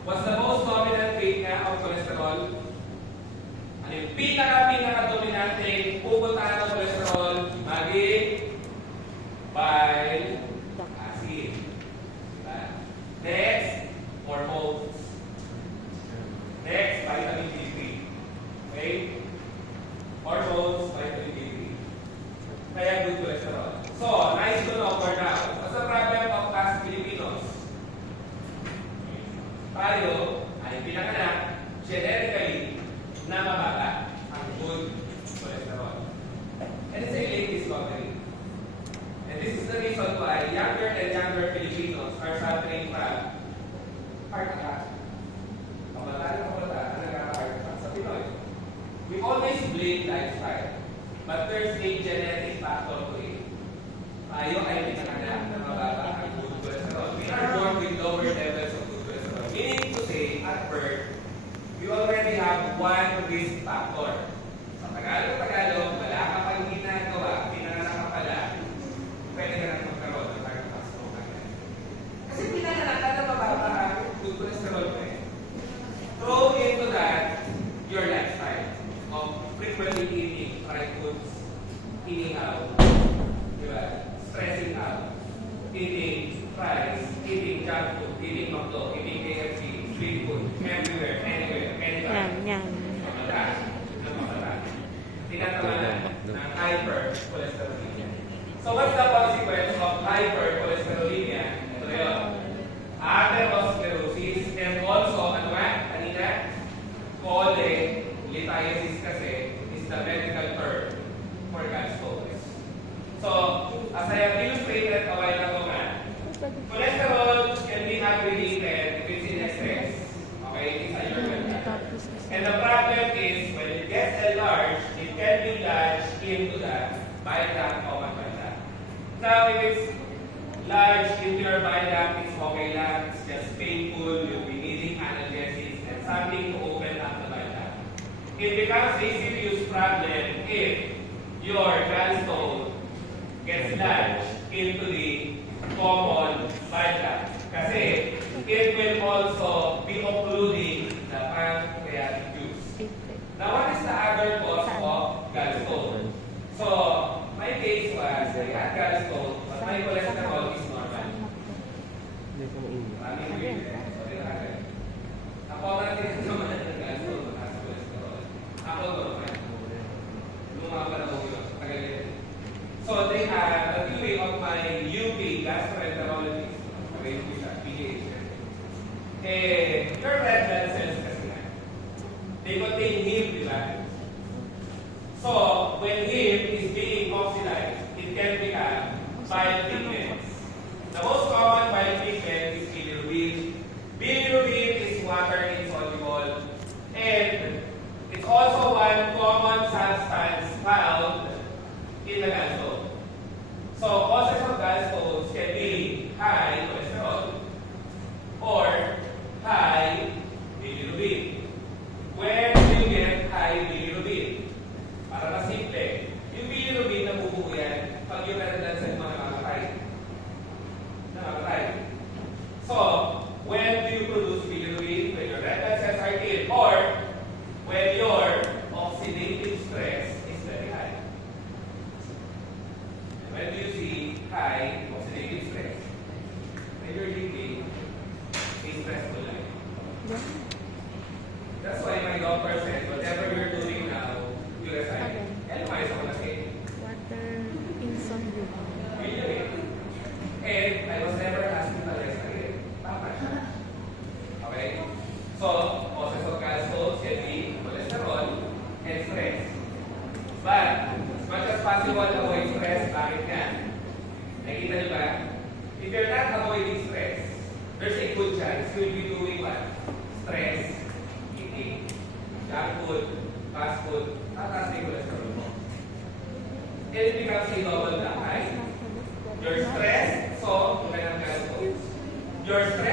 What's the most dominant fate nga of cholesterol? Ano yung pinaka-dominante pupuntahan ng cholesterol? Maging bile acid. Next, hormones. accumulate lifestyle. But there's a genetic factor to it. Tayo ay pinanganak na mababa ang good cholesterol. We are born with lower levels of good cholesterol. Meaning to say, at birth, we already have one risk factor. Sa Tagalog, wala ka pang ginagawa, pinanganak ka pala, pwede ka nang magkaroon ng cardiovascular. Kasi pinanganak ka na mababa ang good cholesterol mo eh. Throw into that your lifestyle of frequently eating fried foods, eating out, diba? Stressing out, eating fries, eating junk food, eating McDo, eating KFC, street food, everywhere, anywhere, anytime. Yan. Napakata. Tinatawanan ng hypercholesterolemia. So what's the consequence of hypercholesterolemia? Ito yun. Atherosclerosis and also, ano nga? Kanina? Cholelithiasis kasi is the medical term for gallstones. So, as I have illustrated a while ago nga, cholesterol can be aggregated if it's in excess. Okay, it's a urine. And the problem is, when it gets enlarged, it can be lodged into the bile duct of a bile. Now, if it's lodged into your bile duct, it's okay lang, it's just painful, you'll be needing analgesics and something to open up the bile duct. It becomes a serious problem if your gallstone gets lodged into the common bile duct. Kasi it will also be occluding the pancreatic juice. Now, what is the other cause of gallstone? So, my case was, I had gallstone, but my cholesterol is normal. Hindi ko mainit. Maraming reasons. So, natin. Ako natin naman ng gallstone, mataas cholesterol. Ako normal. Nung mga panahon yun, tagal yun. So, they had a theory of my UK gastroenterologist. Okay, ko siya, PGH. Your red blood cells kasi nga, they contain heme, di ba? So, when heme is being oxidized, it can become bile pigments. The most common bile pigment is bilirubin. Bilirubin is water insoluble. And it's also one common substance found in the gallstone. So, causes of gallstones can be high cholesterol or high bilirubin. When you get high bilirubin, para na simple, yung bilirubin na bubuo yan, pag yung red blood cell mo namamatay. So, when do you produce bilirubin? When your red blood cells are ill or when your oxidative stress is very high. When do you see high oxidative stress? When you're living a stressful life. That's why my doctor said, whatever you're doing now, you resign. And why is ako kasi? Water insoluble. Really? And I was never hospitalized again. Tama siya. Okay? So, causes of gallstones can be cholesterol and stress. But, as much as possible, avoid stress. Bakit nga? Nakita niyo ba? If you're not avoiding stress, there's a good chance you'll be doing what? Stress, eating, junk food, fast food, tataas na yung cholesterol mo. And it becomes a double black eye. Your stress, so, kung may ng gallstones. Your stress